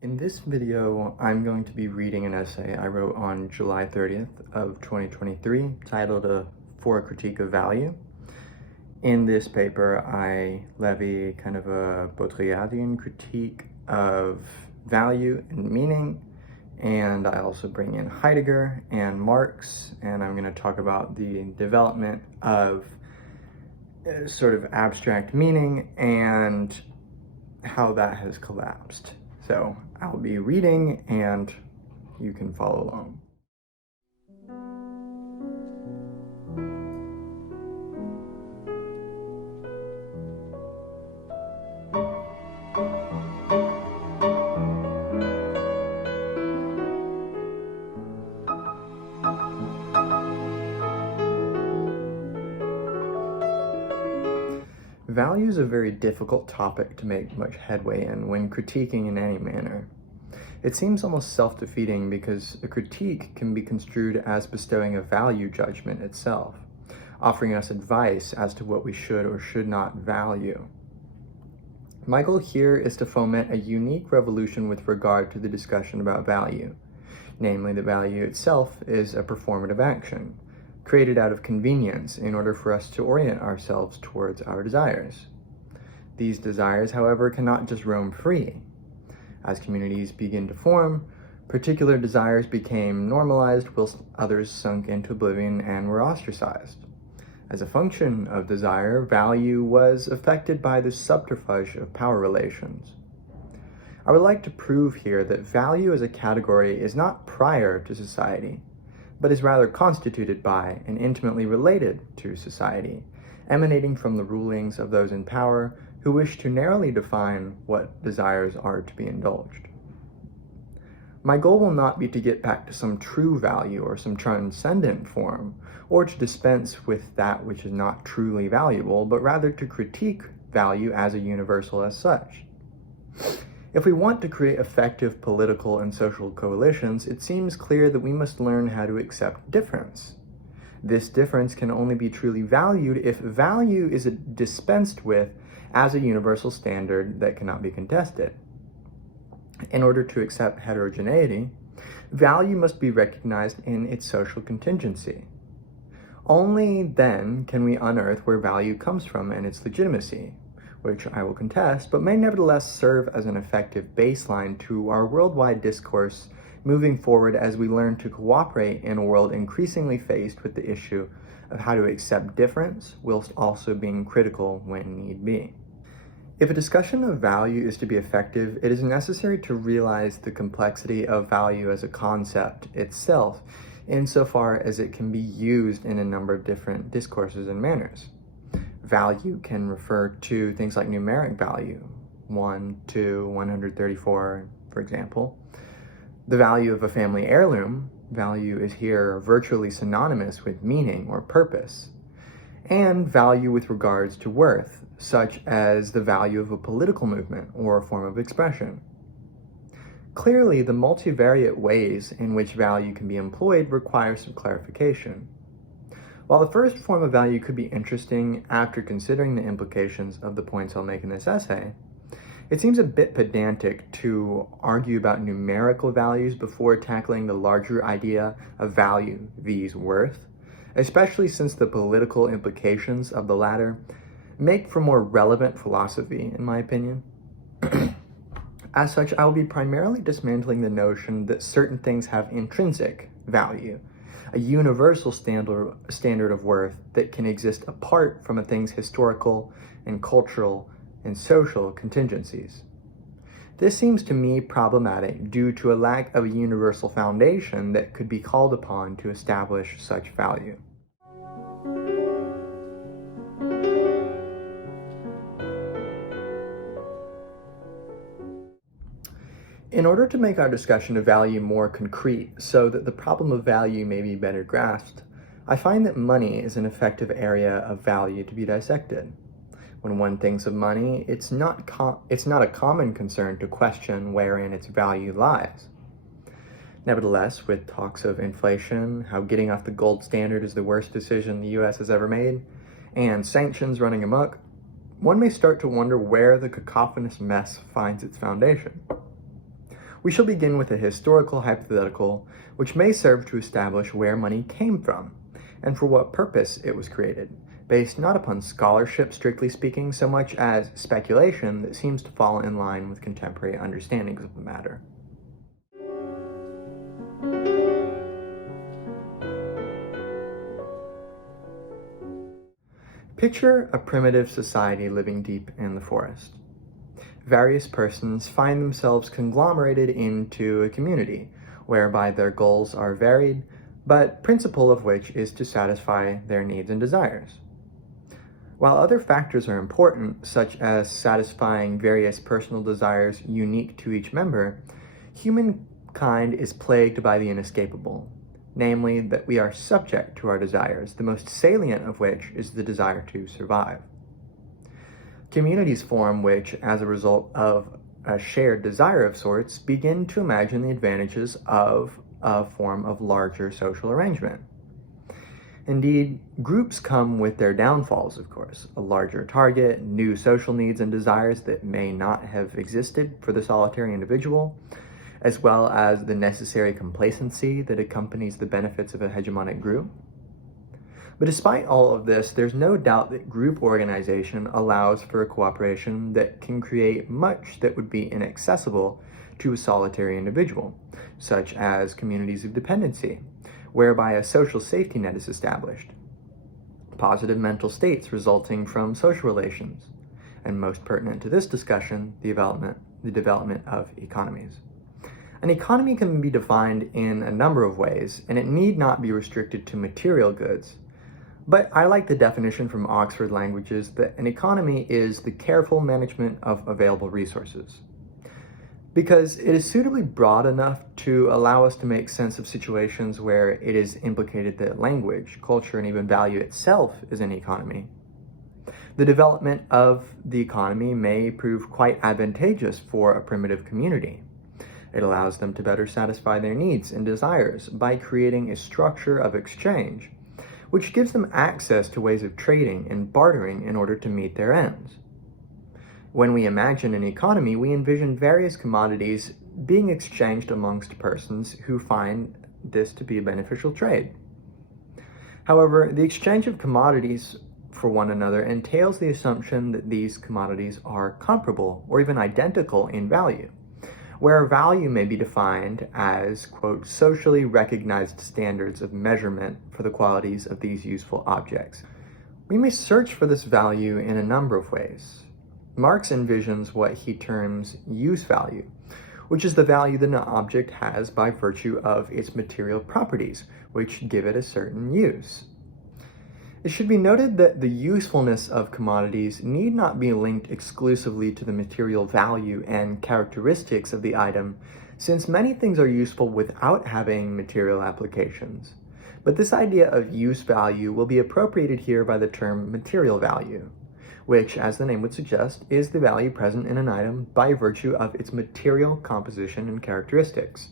In this video, I'm going to be reading an essay I wrote on July 30th of 2023 titled For a Critique of Value. In this paper, I levy kind of a Baudrillardian critique of value and meaning, and I also bring in Heidegger and Marx, and I'm going to talk about the development of sort of abstract meaning and how that has collapsed. So I'll be reading and you can follow along. Value is a very difficult topic to make much headway in when critiquing in any manner. It seems almost self-defeating because a critique can be construed as bestowing a value judgment itself, offering us advice as to what we should or should not value. My goal here is to foment a unique revolution with regard to the discussion about value, namely that value itself is a performative action, created out of convenience in order for us to orient ourselves towards our desires. These desires, however, cannot just roam free. As communities begin to form, particular desires became normalized whilst others sunk into oblivion and were ostracized. As a function of desire, value was affected by the subterfuge of power relations. I would like to prove here that value as a category is not prior to society, but is rather constituted by and intimately related to society, emanating from the rulings of those in power who wish to narrowly define what desires are to be indulged. My goal will not be to get back to some true value or some transcendent form, or to dispense with that which is not truly valuable, but rather to critique value as a universal as such. If we want to create effective political and social coalitions, it seems clear that we must learn how to accept difference. This difference can only be truly valued if value is dispensed with as a universal standard that cannot be contested. In order to accept heterogeneity, value must be recognized in its social contingency. Only then can we unearth where value comes from and its legitimacy, which I will contest, but may nevertheless serve as an effective baseline to our worldwide discourse moving forward as we learn to cooperate in a world increasingly faced with the issue of how to accept difference whilst also being critical when need be. If a discussion of value is to be effective, it is necessary to realize the complexity of value as a concept itself, insofar as it can be used in a number of different discourses and manners. Value can refer to things like numeric value, 1, 2, 134, for example. The value of a family heirloom, value is here virtually synonymous with meaning or purpose. And value with regards to worth, such as the value of a political movement or a form of expression. Clearly, the multivariate ways in which value can be employed require some clarification. While the first form of value could be interesting after considering the implications of the points I'll make in this essay, it seems a bit pedantic to argue about numerical values before tackling the larger idea of value vs. worth, especially since the political implications of the latter make for more relevant philosophy, in my opinion. As such, I will be primarily dismantling the notion that certain things have intrinsic value, a universal standard of worth that can exist apart from a thing's historical and cultural and social contingencies. This seems to me problematic due to a lack of a universal foundation that could be called upon to establish such value. In order to make our discussion of value more concrete so that the problem of value may be better grasped, I find that money is an effective area of value to be dissected. When one thinks of money, it's not a common concern to question wherein its value lies. Nevertheless, with talks of inflation, how getting off the gold standard is the worst decision the US has ever made, and sanctions running amok, one may start to wonder where the cacophonous mess finds its foundation. We shall begin with a historical hypothetical which may serve to establish where money came from and for what purpose it was created, based not upon scholarship, strictly speaking, so much as speculation that seems to fall in line with contemporary understandings of the matter. Picture a primitive society living deep in the forest. Various persons find themselves conglomerated into a community, whereby their goals are varied, but principal of which is to satisfy their needs and desires. While other factors are important, such as satisfying various personal desires unique to each member, humankind is plagued by the inescapable, namely that we are subject to our desires, the most salient of which is the desire to survive. Communities form which, as a result of a shared desire of sorts, begin to imagine the advantages of a form of larger social arrangement. Indeed, groups come with their downfalls, of course. A larger target, new social needs and desires that may not have existed for the solitary individual, as well as the necessary complacency that accompanies the benefits of a hegemonic group. But despite all of this, there's no doubt that group organization allows for a cooperation that can create much that would be inaccessible to a solitary individual, such as communities of dependency, whereby a social safety net is established, positive mental states resulting from social relations, and most pertinent to this discussion, the development of economies. An economy can be defined in a number of ways, and it need not be restricted to material goods. But I like the definition from Oxford Languages that an economy is the careful management of available resources, because it is suitably broad enough to allow us to make sense of situations where it is implicated that language, culture, and even value itself is an economy. The development of the economy may prove quite advantageous for a primitive community. It allows them to better satisfy their needs and desires by creating a structure of exchange, which gives them access to ways of trading and bartering in order to meet their ends. When we imagine an economy, we envision various commodities being exchanged amongst persons who find this to be a beneficial trade. However, the exchange of commodities for one another entails the assumption that these commodities are comparable or even identical in value, where value may be defined as, quote, socially recognized standards of measurement for the qualities of these useful objects. We may search for this value in a number of ways. Marx envisions what he terms use value, which is the value that an object has by virtue of its material properties, which give it a certain use. It should be noted that the usefulness of commodities need not be linked exclusively to the material value and characteristics of the item, since many things are useful without having material applications. But this idea of use value will be appropriated here by the term material value, which, as the name would suggest, is the value present in an item by virtue of its material composition and characteristics.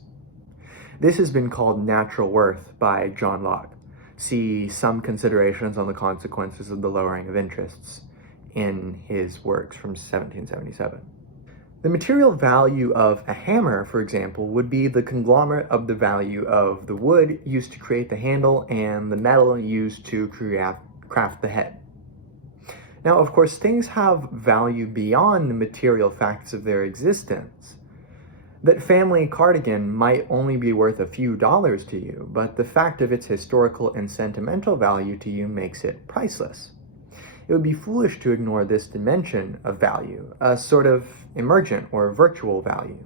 This has been called natural worth by John Locke. See Some Considerations on the Consequences of the Lowering of Interests in his works from 1777. The material value of a hammer, for example, would be the conglomerate of the value of the wood used to create the handle and the metal used to craft the head. Now, of course, things have value beyond the material facts of their existence. That family cardigan might only be worth a few dollars to you, but the fact of its historical and sentimental value to you makes it priceless. It would be foolish to ignore this dimension of value, a sort of emergent or virtual value.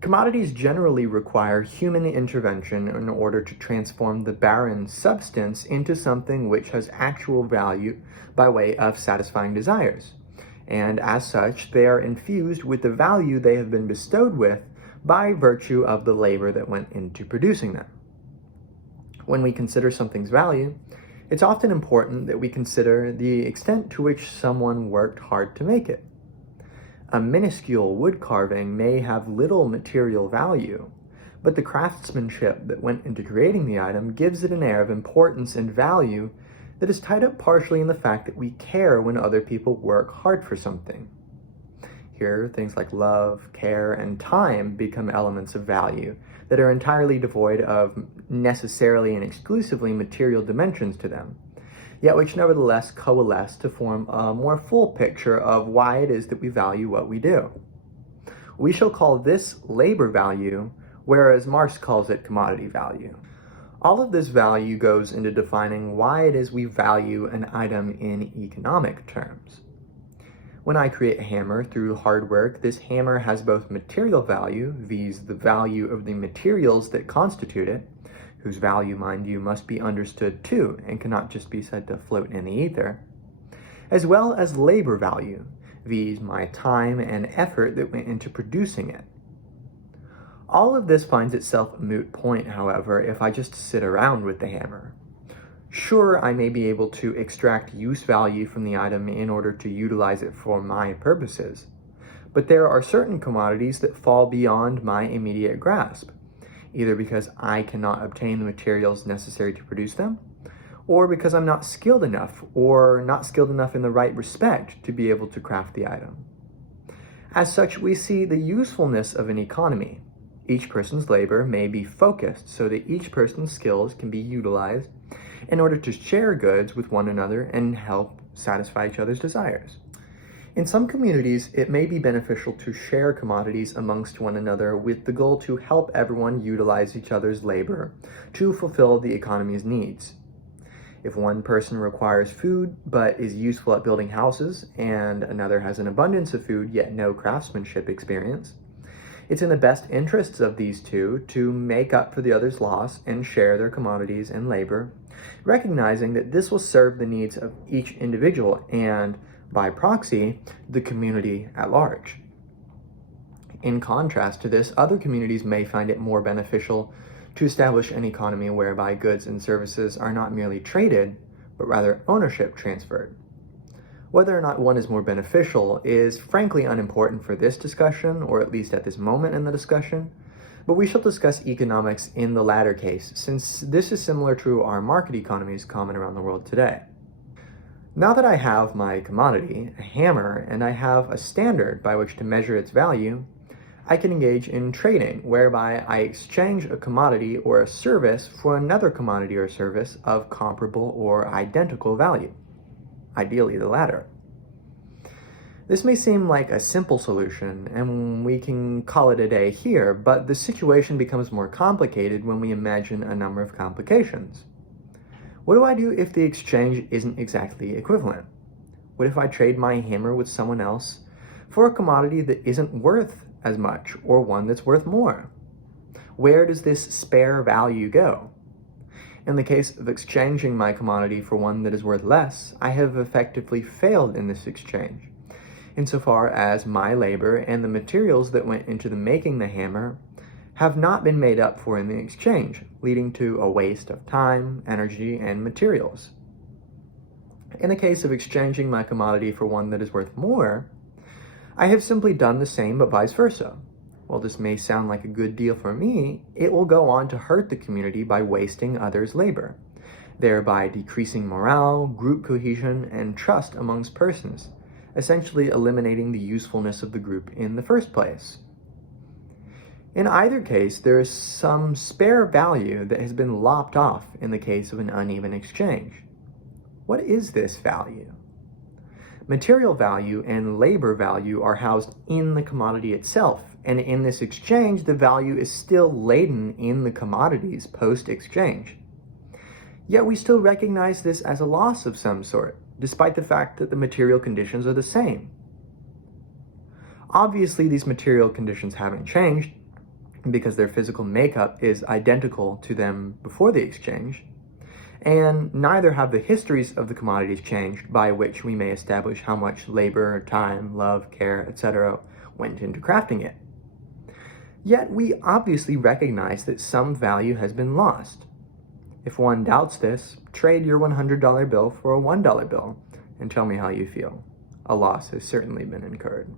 Commodities generally require human intervention in order to transform the barren substance into something which has actual value by way of satisfying desires. And as such, they are infused with the value they have been bestowed with by virtue of the labor that went into producing them. When we consider something's value, it's often important that we consider the extent to which someone worked hard to make it. A minuscule wood carving may have little material value, but the craftsmanship that went into creating the item gives it an air of importance and value that is tied up partially in the fact that we care when other people work hard for something. Here, things like love, care, and time become elements of value that are entirely devoid of necessarily and exclusively material dimensions to them, yet which nevertheless coalesce to form a more full picture of why it is that we value what we do. We shall call this labor value, whereas Marx calls it commodity value. All of this value goes into defining why it is we value an item in economic terms. When I create a hammer through hard work, this hammer has both material value, viz. The value of the materials that constitute it, whose value, mind you, must be understood too and cannot just be said to float in the ether, as well as labor value, viz. My time and effort that went into producing it. All of this finds itself a moot point, however, if I just sit around with the hammer. Sure, I may be able to extract use value from the item in order to utilize it for my purposes, but there are certain commodities that fall beyond my immediate grasp, either because I cannot obtain the materials necessary to produce them, or because I'm not skilled enough, or not skilled enough in the right respect to be able to craft the item. As such, we see the usefulness of an economy. Each person's labor may be focused so that each person's skills can be utilized in order to share goods with one another and help satisfy each other's desires. In some communities, it may be beneficial to share commodities amongst one another with the goal to help everyone utilize each other's labor to fulfill the economy's needs. If one person requires food but is useful at building houses and another has an abundance of food yet no craftsmanship experience, it's in the best interests of these two to make up for the other's loss and share their commodities and labor, recognizing that this will serve the needs of each individual and, by proxy, the community at large. In contrast to this, other communities may find it more beneficial to establish an economy whereby goods and services are not merely traded, but rather ownership transferred. Whether or not one is more beneficial is frankly unimportant for this discussion, or at least at this moment in the discussion, but we shall discuss economics in the latter case, since this is similar to our market economies common around the world today. Now that I have my commodity, a hammer, and I have a standard by which to measure its value, I can engage in trading, whereby I exchange a commodity or a service for another commodity or service of comparable or identical value. Ideally the latter. This may seem like a simple solution, and we can call it a day here, but the situation becomes more complicated when we imagine a number of complications. What do I do if the exchange isn't exactly equivalent? What if I trade my hammer with someone else for a commodity that isn't worth as much, or one that's worth more? Where does this spare value go? In the case of exchanging my commodity for one that is worth less, I have effectively failed in this exchange, insofar as my labor and the materials that went into the making the hammer have not been made up for in the exchange, leading to a waste of time, energy, and materials. In the case of exchanging my commodity for one that is worth more, I have simply done the same but vice versa. While this may sound like a good deal for me, it will go on to hurt the community by wasting others' labor, thereby decreasing morale, group cohesion, and trust amongst persons, essentially eliminating the usefulness of the group in the first place. In either case, there is some spare value that has been lopped off in the case of an uneven exchange. What is this value? Material value and labor value are housed in the commodity itself, and in this exchange, the value is still laden in the commodities post-exchange. Yet we still recognize this as a loss of some sort, despite the fact that the material conditions are the same. Obviously, these material conditions haven't changed because their physical makeup is identical to them before the exchange, and neither have the histories of the commodities changed by which we may establish how much labor, time, love, care, etc. went into crafting it. Yet we obviously recognize that some value has been lost. If one doubts this, trade your $100 bill for a $1 bill and tell me how you feel. A loss has certainly been incurred.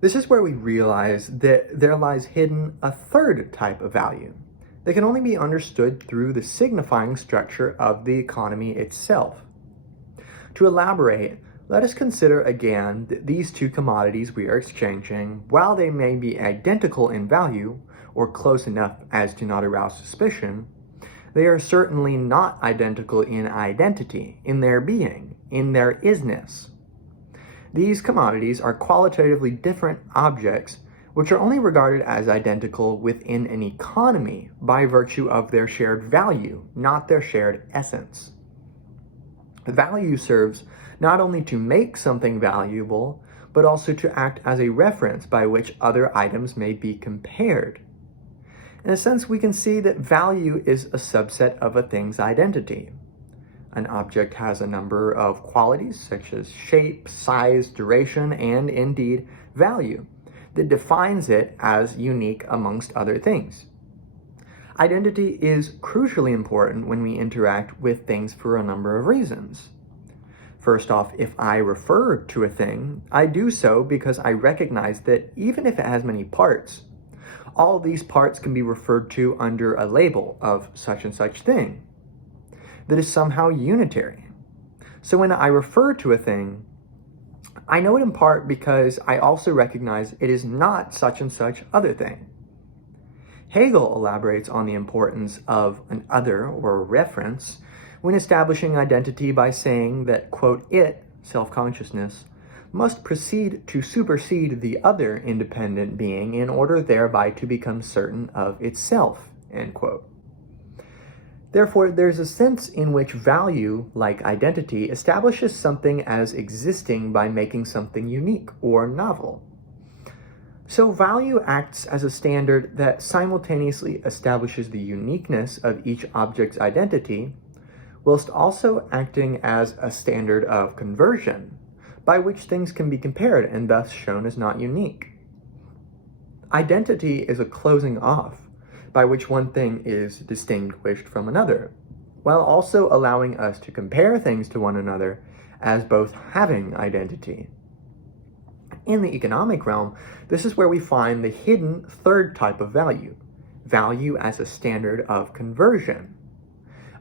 This is where we realize that there lies hidden a third type of value that can only be understood through the signifying structure of the economy itself. To elaborate, Let us consider again that these two commodities we are exchanging, while they may be identical in value, or close enough as to not arouse suspicion, they are certainly not identical in identity, in their being, in their isness. These commodities are qualitatively different objects which are only regarded as identical within an economy by virtue of their shared value, not their shared essence. Value serves not only to make something valuable, but also to act as a reference by which other items may be compared. In a sense, we can see that value is a subset of a thing's identity. An object has a number of qualities, such as shape, size, duration, and indeed value, that defines it as unique amongst other things. Identity is crucially important when we interact with things for a number of reasons. First off, if I refer to a thing, I do so because I recognize that even if it has many parts, all these parts can be referred to under a label of such and such thing that is somehow unitary. So when I refer to a thing, I know it in part because I also recognize it is not such and such other thing. Hegel elaborates on the importance of an other or reference when establishing identity by saying that, quote, it, self-consciousness, must proceed to supersede the other independent being in order thereby to become certain of itself, end quote. Therefore, there's a sense in which value, like identity, establishes something as existing by making something unique or novel. So value acts as a standard that simultaneously establishes the uniqueness of each object's identity, whilst also acting as a standard of conversion, by which things can be compared and thus shown as not unique. Identity is a closing off, by which one thing is distinguished from another, while also allowing us to compare things to one another as both having identity. In the economic realm, this is where we find the hidden third type of value, value as a standard of conversion,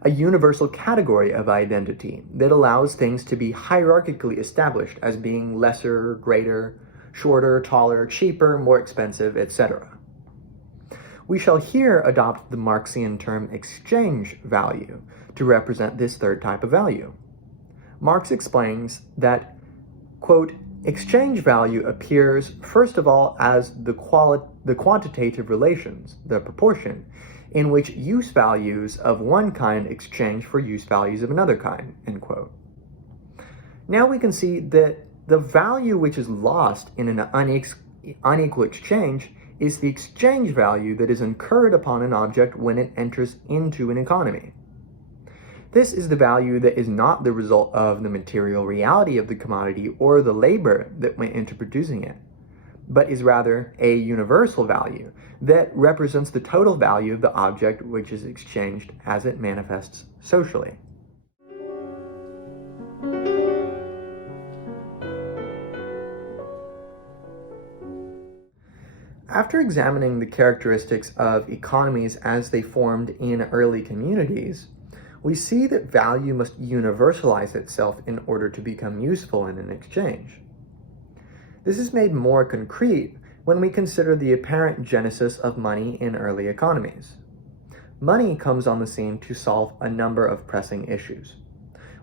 a universal category of identity that allows things to be hierarchically established as being lesser, greater, shorter, taller, cheaper, more expensive, etc. We shall here adopt the Marxian term exchange value to represent this third type of value. Marx explains that, quote, exchange value appears first of all as the quantitative relations, the proportion, in which use values of one kind exchange for use values of another kind, end quote. Now we can see that the value which is lost in an unequal exchange is the exchange value that is incurred upon an object when it enters into an economy. This is the value that is not the result of the material reality of the commodity or the labor that went into producing it, but is rather a universal value that represents the total value of the object which is exchanged as it manifests socially. After examining the characteristics of economies as they formed in early communities, we see that value must universalize itself in order to become useful in an exchange. This is made more concrete when we consider the apparent genesis of money in early economies. Money comes on the scene to solve a number of pressing issues,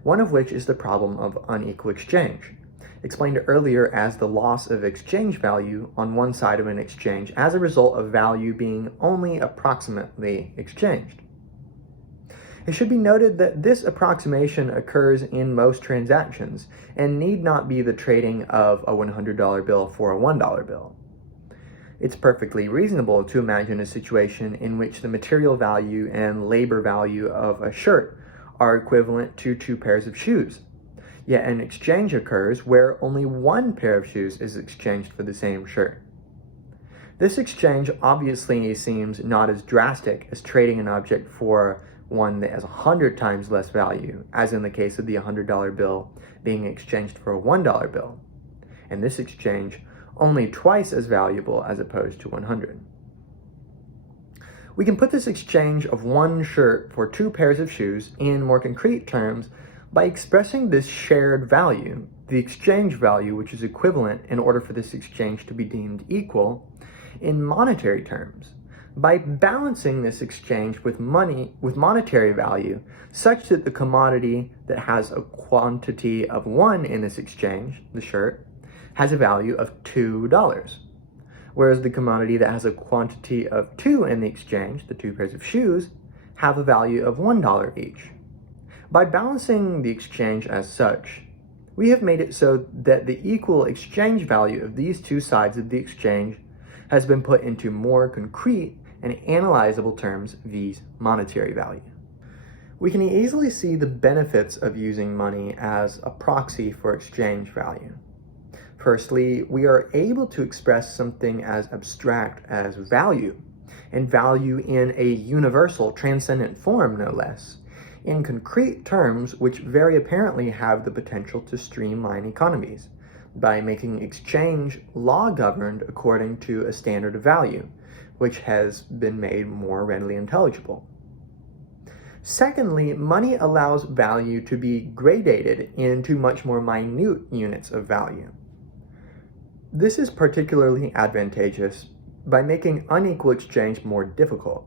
one of which is the problem of unequal exchange, explained earlier as the loss of exchange value on one side of an exchange as a result of value being only approximately exchanged. It should be noted that this approximation occurs in most transactions and need not be the trading of a $100 bill for a $1 bill. It's perfectly reasonable to imagine a situation in which the material value and labor value of a shirt are equivalent to 2 pairs of shoes. Yet an exchange occurs where only 1 pair of shoes is exchanged for the same shirt. This exchange obviously seems not as drastic as trading an object for one that has 100 times less value, as in the case of the $100 bill being exchanged for a $1 bill, and this exchange only twice as valuable as opposed to 100. We can put this exchange of 1 shirt for 2 pairs of shoes in more concrete terms by expressing this shared value, the exchange value, which is equivalent in order for this exchange to be deemed equal, in monetary terms. By balancing this exchange with monetary value, such that the commodity that has a quantity of 1 in this exchange, the shirt, has a value of $2, whereas the commodity that has a quantity of 2 in the exchange, the 2 pairs of shoes, have a value of $1 each. By balancing the exchange as such, we have made it so that the equal exchange value of these two sides of the exchange has been put into more concrete and analyzable terms, viz. Monetary value. We can easily see the benefits of using money as a proxy for exchange value. Firstly, we are able to express something as abstract as value, and value in a universal, transcendent form, no less, in concrete terms which very apparently have the potential to streamline economies by making exchange law-governed according to a standard of value, which has been made more readily intelligible. Secondly, money allows value to be gradated into much more minute units of value. This is particularly advantageous by making unequal exchange more difficult.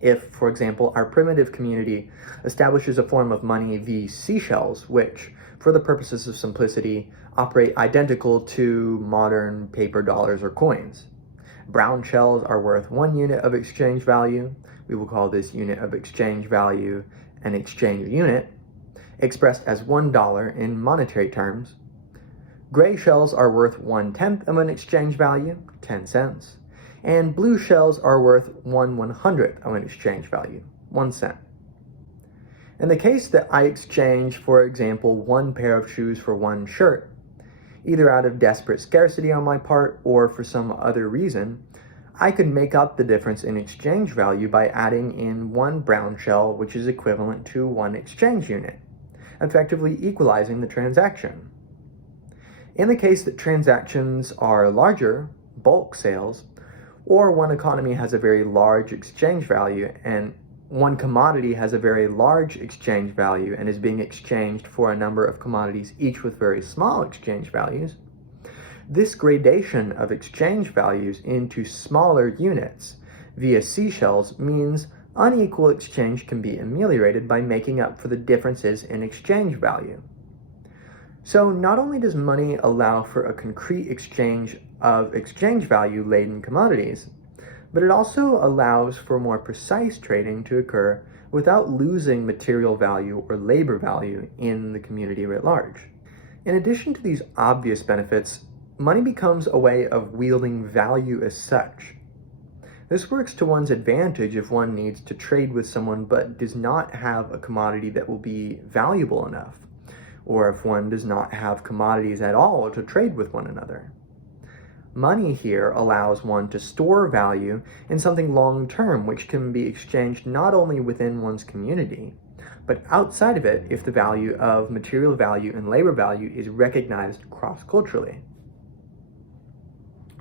If, for example, our primitive community establishes a form of money v. seashells, which, for the purposes of simplicity, operate identical to modern paper dollars or coins. Brown shells are worth 1 unit of exchange value. We will call this unit of exchange value an exchange unit, expressed as $1 in monetary terms. Gray shells are worth 1/10 of an exchange value, 10 cents. And blue shells are worth 1/100th of an exchange value, 1 cent. In the case that I exchange, for example, 1 pair of shoes for 1 shirt, either out of desperate scarcity on my part or for some other reason, I could make up the difference in exchange value by adding in 1 brown shell, which is equivalent to 1 exchange unit, effectively equalizing the transaction. In the case that transactions are larger, bulk sales, or one economy has a very large exchange value and one commodity has a very large exchange value and is being exchanged for a number of commodities, each with very small exchange values, this gradation of exchange values into smaller units via seashells means unequal exchange can be ameliorated by making up for the differences in exchange value. So not only does money allow for a concrete exchange of exchange value laden commodities, but it also allows for more precise trading to occur without losing material value or labor value in the community writ large. In addition to these obvious benefits, money becomes a way of wielding value as such. This works to one's advantage if one needs to trade with someone but does not have a commodity that will be valuable enough, or if one does not have commodities at all to trade with one another. Money here allows one to store value in something long-term which can be exchanged not only within one's community, but outside of it if the value of material value and labor value is recognized cross-culturally.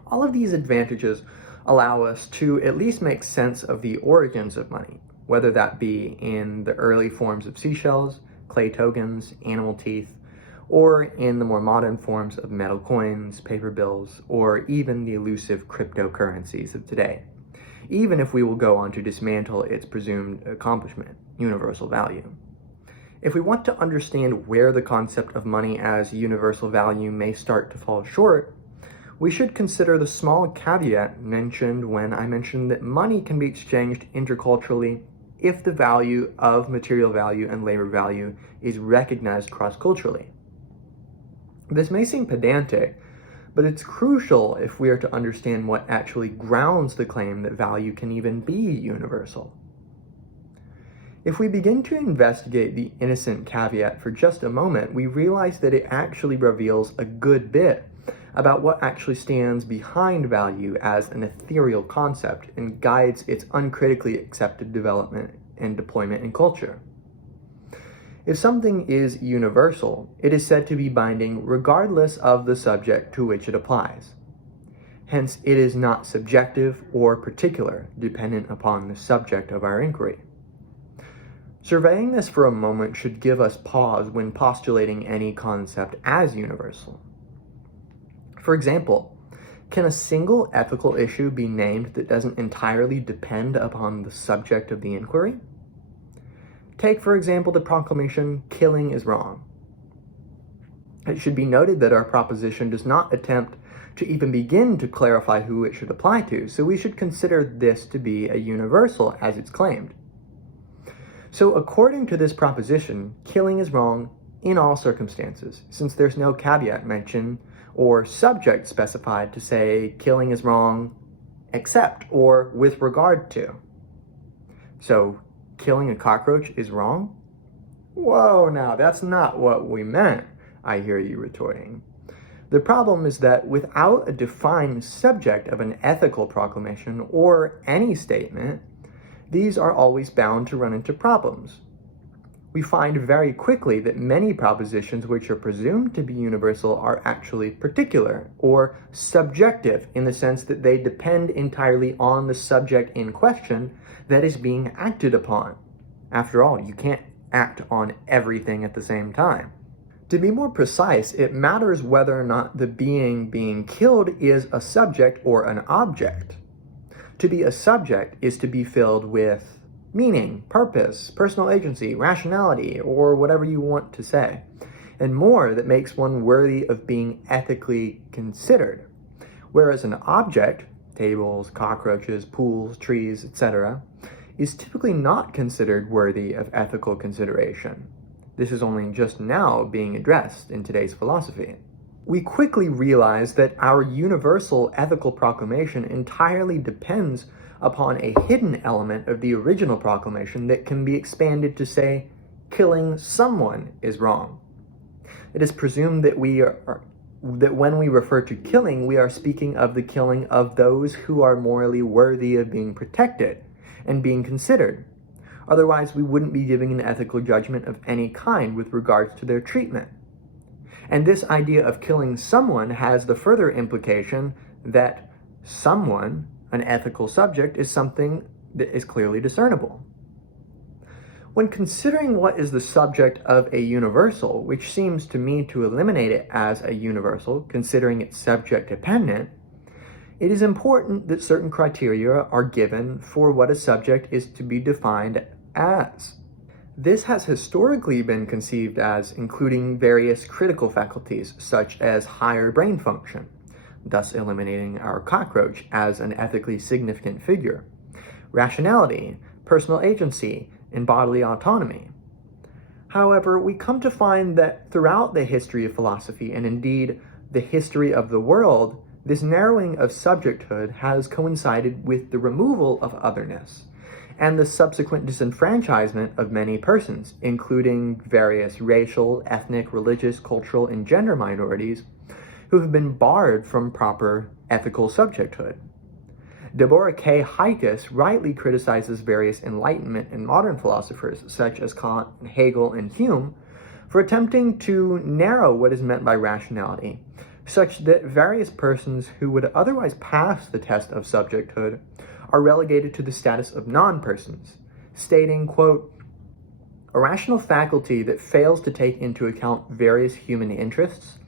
All of these advantages allow us to at least make sense of the origins of money, whether that be in the early forms of seashells, clay tokens, animal teeth, or in the more modern forms of metal coins, paper bills, or even the elusive cryptocurrencies of today, even if we will go on to dismantle its presumed accomplishment, universal value. If we want to understand where the concept of money as universal value may start to fall short, we should consider the small caveat mentioned when I mentioned that money can be exchanged interculturally if the value of material value and labor value is recognized cross-culturally. This may seem pedantic, but it's crucial if we are to understand what actually grounds the claim that value can even be universal. If we begin to investigate the innocent caveat for just a moment, we realize that it actually reveals a good bit about what actually stands behind value as an ethereal concept and guides its uncritically accepted development and deployment in culture. If something is universal, it is said to be binding regardless of the subject to which it applies. Hence, it is not subjective or particular, dependent upon the subject of our inquiry. Surveying this for a moment should give us pause when postulating any concept as universal. For example, can a single ethical issue be named that doesn't entirely depend upon the subject of the inquiry? Take, for example, the proclamation, "Killing is wrong." It should be noted that our proposition does not attempt to even begin to clarify who it should apply to, so we should consider this to be a universal as it's claimed. So according to this proposition, killing is wrong in all circumstances, since there's no caveat mentioned or subject specified to say killing is wrong except or with regard to. So killing a cockroach is wrong? Whoa, now that's not what we meant, I hear you retorting. The problem is that without a defined subject of an ethical proclamation or any statement, these are always bound to run into problems. We find very quickly that many propositions which are presumed to be universal are actually particular or subjective in the sense that they depend entirely on the subject in question that is being acted upon. After all, you can't act on everything at the same time. To be more precise, it matters whether or not the being killed is a subject or an object. To be a subject is to be filled with meaning, purpose, personal agency, rationality, or whatever you want to say, and more that makes one worthy of being ethically considered. Whereas an object, tables, cockroaches, pools, trees, etc., is typically not considered worthy of ethical consideration. This is only just now being addressed in today's philosophy. We quickly realize that our universal ethical proclamation entirely depends upon a hidden element of the original proclamation that can be expanded to say, killing someone is wrong. It is presumed that when we refer to killing, we are speaking of the killing of those who are morally worthy of being protected and being considered. Otherwise, we wouldn't be giving an ethical judgment of any kind with regards to their treatment. And this idea of killing someone has the further implication that someone, an ethical subject, is something that is clearly discernible. When considering what is the subject of a universal, which seems to me to eliminate it as a universal, considering it subject dependent, it is important that certain criteria are given for what a subject is to be defined as. This has historically been conceived as including various critical faculties, such as higher brain function, thus eliminating our cockroach as an ethically significant figure, rationality, personal agency, and bodily autonomy. However, we come to find that throughout the history of philosophy, and indeed the history of the world, this narrowing of subjecthood has coincided with the removal of otherness and the subsequent disenfranchisement of many persons, including various racial, ethnic, religious, cultural, and gender minorities who have been barred from proper ethical subjecthood. Debord rightly criticizes various Enlightenment and modern philosophers, such as Kant, Hegel, and Hume, for attempting to narrow what is meant by rationality, such that various persons who would otherwise pass the test of subjecthood are relegated to the status of non-persons, stating, quote, "A rational faculty that fails to take into account various human interests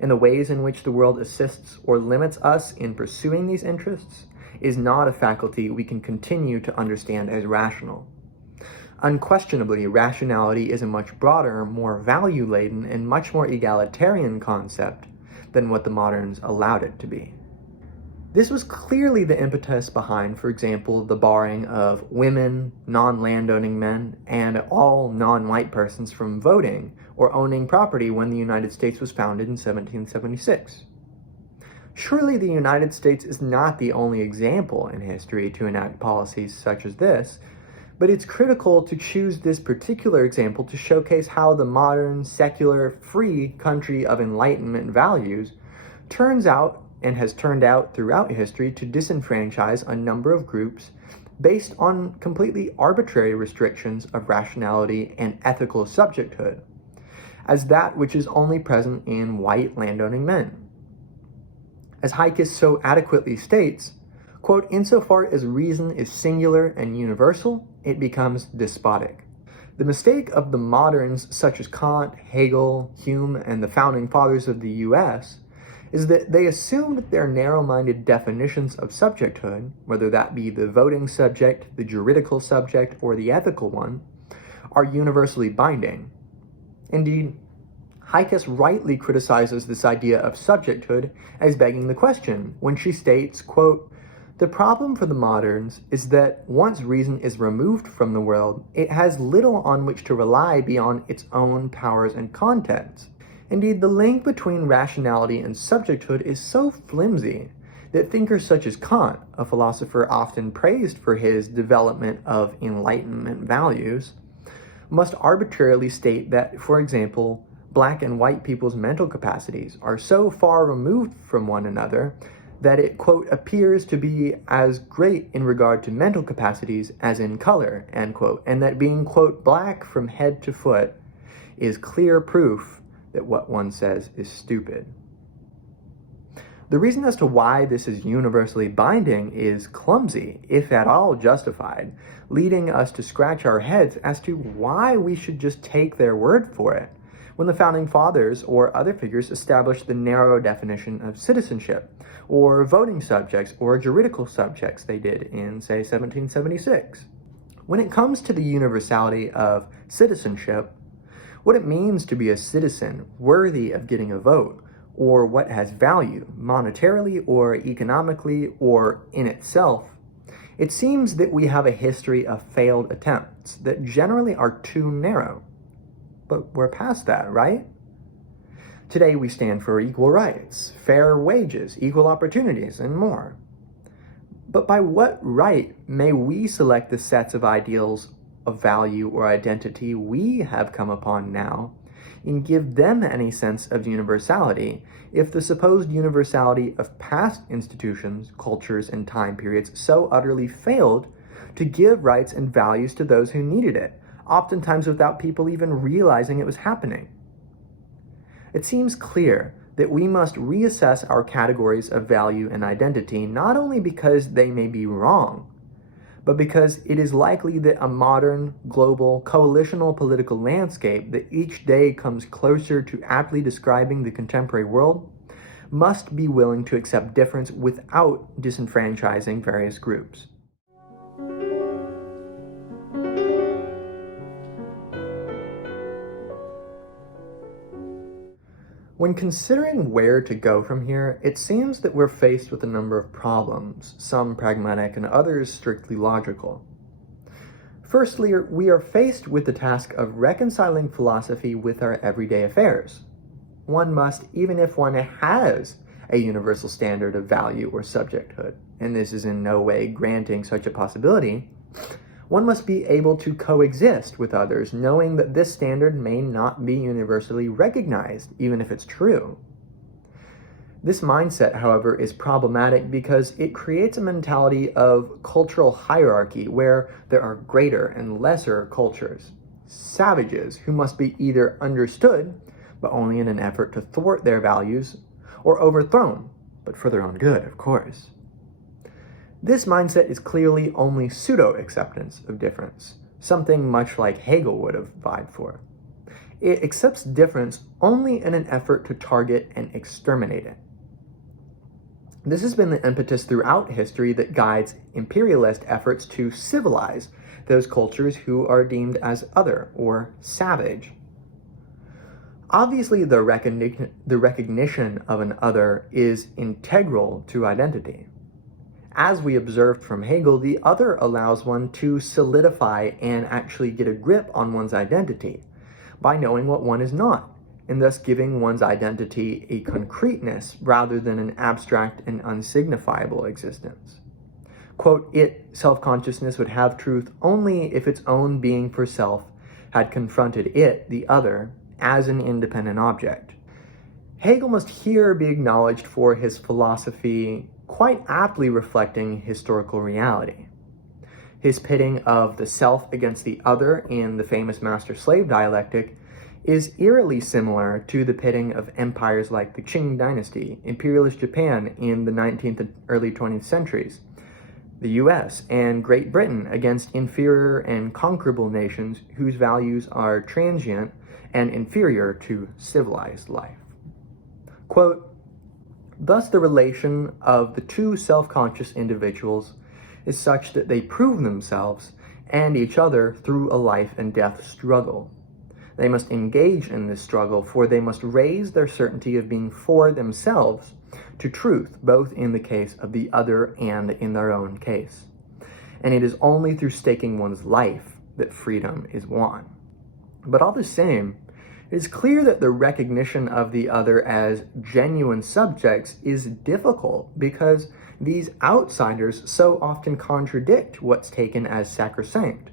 and the ways in which the world assists or limits us in pursuing these interests is not a faculty we can continue to understand as rational. Unquestionably, rationality is a much broader, more value-laden, and much more egalitarian concept than what the moderns allowed it to be." This was clearly the impetus behind, for example, the barring of women, non-landowning men, and all non-white persons from voting or owning property when the United States was founded in 1776. Surely the United States is not the only example in history to enact policies such as this, but it's critical to choose this particular example to showcase how the modern, secular, free country of Enlightenment values turns out and has turned out throughout history to disenfranchise a number of groups based on completely arbitrary restrictions of rationality and ethical subjecthood, as that which is only present in white landowning men. As Heidegger so adequately states, quote, "Insofar as reason is singular and universal, it becomes despotic." The mistake of the moderns such as Kant, Hegel, Hume, and the founding fathers of the US is that they assumed their narrow-minded definitions of subjecthood, whether that be the voting subject, the juridical subject, or the ethical one, are universally binding. Indeed, Heidegger rightly criticizes this idea of subjecthood as begging the question when she states, quote, "The problem for the moderns is that once reason is removed from the world, it has little on which to rely beyond its own powers and contents. Indeed, the link between rationality and subjecthood is so flimsy that thinkers such as Kant, a philosopher often praised for his development of Enlightenment values, must arbitrarily state that, for example, black and white people's mental capacities are so far removed from one another that it, quote, appears to be as great in regard to mental capacities as in color, end quote, and that being, quote, black from head to foot is clear proof that what one says is stupid." The reason as to why this is universally binding is clumsy, if at all justified, leading us to scratch our heads as to why we should just take their word for it, when the founding fathers or other figures established the narrow definition of citizenship, or voting subjects, or juridical subjects they did in, say, 1776. When it comes to the universality of citizenship, what it means to be a citizen worthy of getting a vote, or what has value, monetarily or economically or in itself, it seems that we have a history of failed attempts that generally are too narrow. But we're past that, right? Today we stand for equal rights, fair wages, equal opportunities, and more. But by what right may we select the sets of ideals of value or identity we have come upon now and give them any sense of universality if the supposed universality of past institutions, cultures, and time periods so utterly failed to give rights and values to those who needed it, oftentimes without people even realizing it was happening? It seems clear that we must reassess our categories of value and identity, not only because they may be wrong, but because it is likely that a modern, global, coalitional political landscape that each day comes closer to aptly describing the contemporary world must be willing to accept difference without disenfranchising various groups. When considering where to go from here, it seems that we're faced with a number of problems, some pragmatic and others strictly logical. Firstly, we are faced with the task of reconciling philosophy with our everyday affairs. One must, even if one has a universal standard of value or subjecthood, and this is in no way granting such a possibility, one must be able to coexist with others, knowing that this standard may not be universally recognized, even if it's true. This mindset, however, is problematic because it creates a mentality of cultural hierarchy where there are greater and lesser cultures, savages who must be either understood, but only in an effort to thwart their values, or overthrown, but for their own good, of course. This mindset is clearly only pseudo-acceptance of difference, something much like Hegel would have vied for. It accepts difference only in an effort to target and exterminate it. This has been the impetus throughout history that guides imperialist efforts to civilize those cultures who are deemed as other or savage. Obviously, the recognition of an other is integral to identity. As we observed from Hegel, the other allows one to solidify and actually get a grip on one's identity by knowing what one is not, and thus giving one's identity a concreteness rather than an abstract and unsignifiable existence. Quote, self-consciousness would have truth only if its own being for self had confronted it, the other, as an independent object. Hegel must here be acknowledged for his philosophy quite aptly reflecting historical reality. His pitting of the self against the other in the famous master-slave dialectic is eerily similar to the pitting of empires like the Qing dynasty, imperialist Japan in the 19th and early 20th centuries, the US and Great Britain against inferior and conquerable nations whose values are transient and inferior to civilized life. Quote, thus the relation of the two self-conscious individuals is such that they prove themselves and each other through a life and death struggle. They must engage in this struggle, for they must raise their certainty of being for themselves to truth, both in the case of the other and in their own case. And it is only through staking one's life that freedom is won. But all the same, it is clear that the recognition of the other as genuine subjects is difficult because these outsiders so often contradict what's taken as sacrosanct.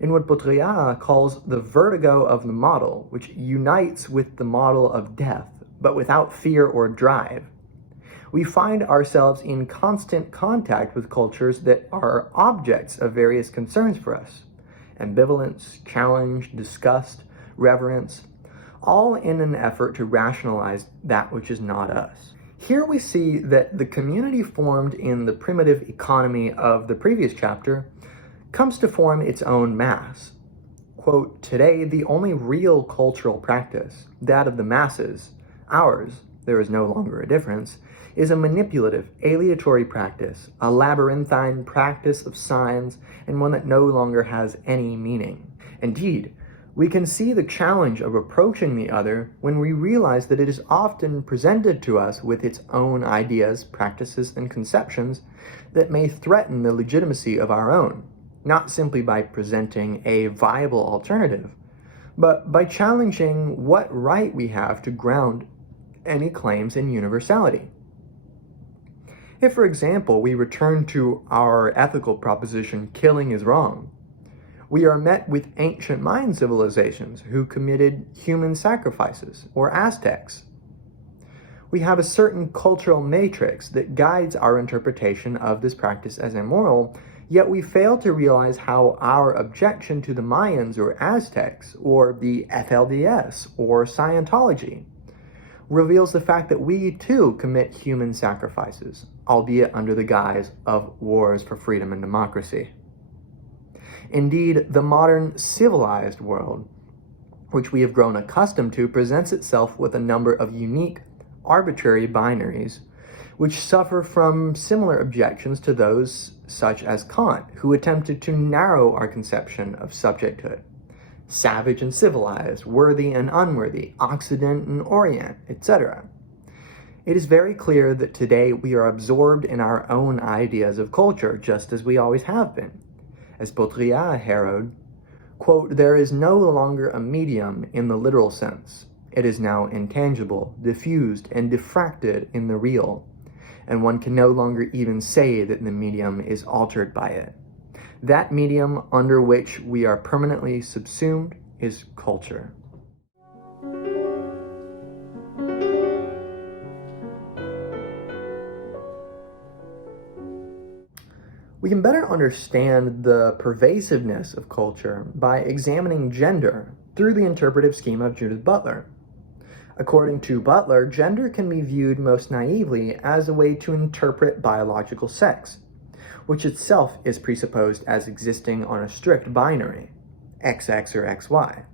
In what Baudrillard calls the vertigo of the model, which unites with the model of death, but without fear or drive, we find ourselves in constant contact with cultures that are objects of various concerns for us: ambivalence, challenge, disgust, reverence, all in an effort to rationalize that which is not us. Here we see that the community formed in the primitive economy of the previous chapter comes to form its own mass. Quote, today, the only real cultural practice, that of the masses, ours, there is no longer a difference, is a manipulative, aleatory practice, a labyrinthine practice of signs, and one that no longer has any meaning. Indeed, we can see the challenge of approaching the other when we realize that it is often presented to us with its own ideas, practices, and conceptions that may threaten the legitimacy of our own, not simply by presenting a viable alternative, but by challenging what right we have to ground any claims in universality. If, for example, we return to our ethical proposition, killing is wrong, we are met with ancient Mayan civilizations who committed human sacrifices, or Aztecs. We have a certain cultural matrix that guides our interpretation of this practice as immoral, yet we fail to realize how our objection to the Mayans or Aztecs, or the FLDS, or Scientology, reveals the fact that we too commit human sacrifices, albeit under the guise of wars for freedom and democracy. Indeed, the modern civilized world, which we have grown accustomed to, presents itself with a number of unique, arbitrary binaries, which suffer from similar objections to those such as Kant, who attempted to narrow our conception of subjecthood: savage and civilized, worthy and unworthy, Occident and Orient, etc. It is very clear that today we are absorbed in our own ideas of culture, just as we always have been. As Baudrillard heralded, quote, there is no longer a medium in the literal sense. It is now intangible, diffused, and diffracted in the real, and one can no longer even say that the medium is altered by it. That medium under which we are permanently subsumed is culture. We can better understand the pervasiveness of culture by examining gender through the interpretive scheme of Judith Butler. According to Butler, gender can be viewed most naively as a way to interpret biological sex, which itself is presupposed as existing on a strict binary, XX or XY.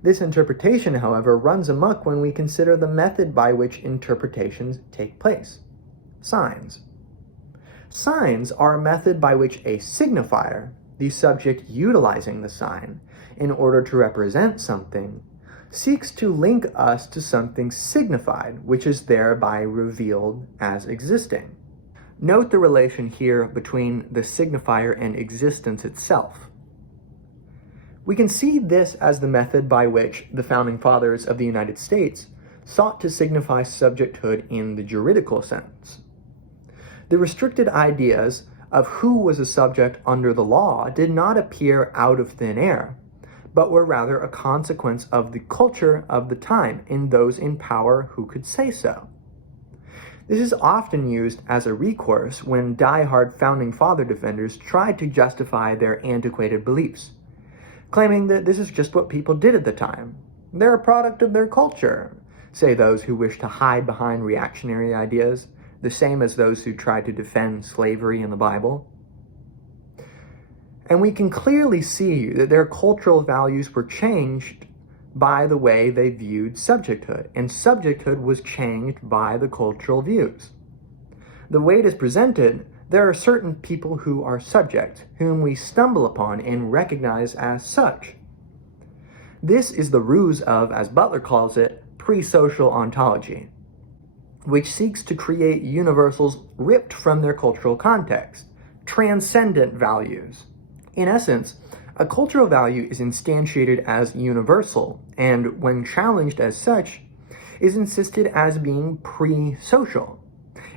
This interpretation, however, runs amok when we consider the method by which interpretations take place: signs. Signs are a method by which a signifier, the subject utilizing the sign in order to represent something, seeks to link us to something signified, which is thereby revealed as existing. Note the relation here between the signifier and existence itself. We can see this as the method by which the founding fathers of the United States sought to signify subjecthood in the juridical sense. The restricted ideas of who was a subject under the law did not appear out of thin air, but were rather a consequence of the culture of the time in those in power who could say so. This is often used as a recourse when die-hard founding father defenders try to justify their antiquated beliefs, claiming that this is just what people did at the time. They're a product of their culture, say those who wish to hide behind reactionary ideas, the same as those who tried to defend slavery in the Bible. And we can clearly see that their cultural values were changed by the way they viewed subjecthood, and subjecthood was changed by the cultural views. The way it is presented, there are certain people who are subject, whom we stumble upon and recognize as such. This is the ruse of, as Butler calls it, pre-social ontology, which seeks to create universals ripped from their cultural context, transcendent values. In essence, a cultural value is instantiated as universal, and when challenged as such, is insisted as being pre-social,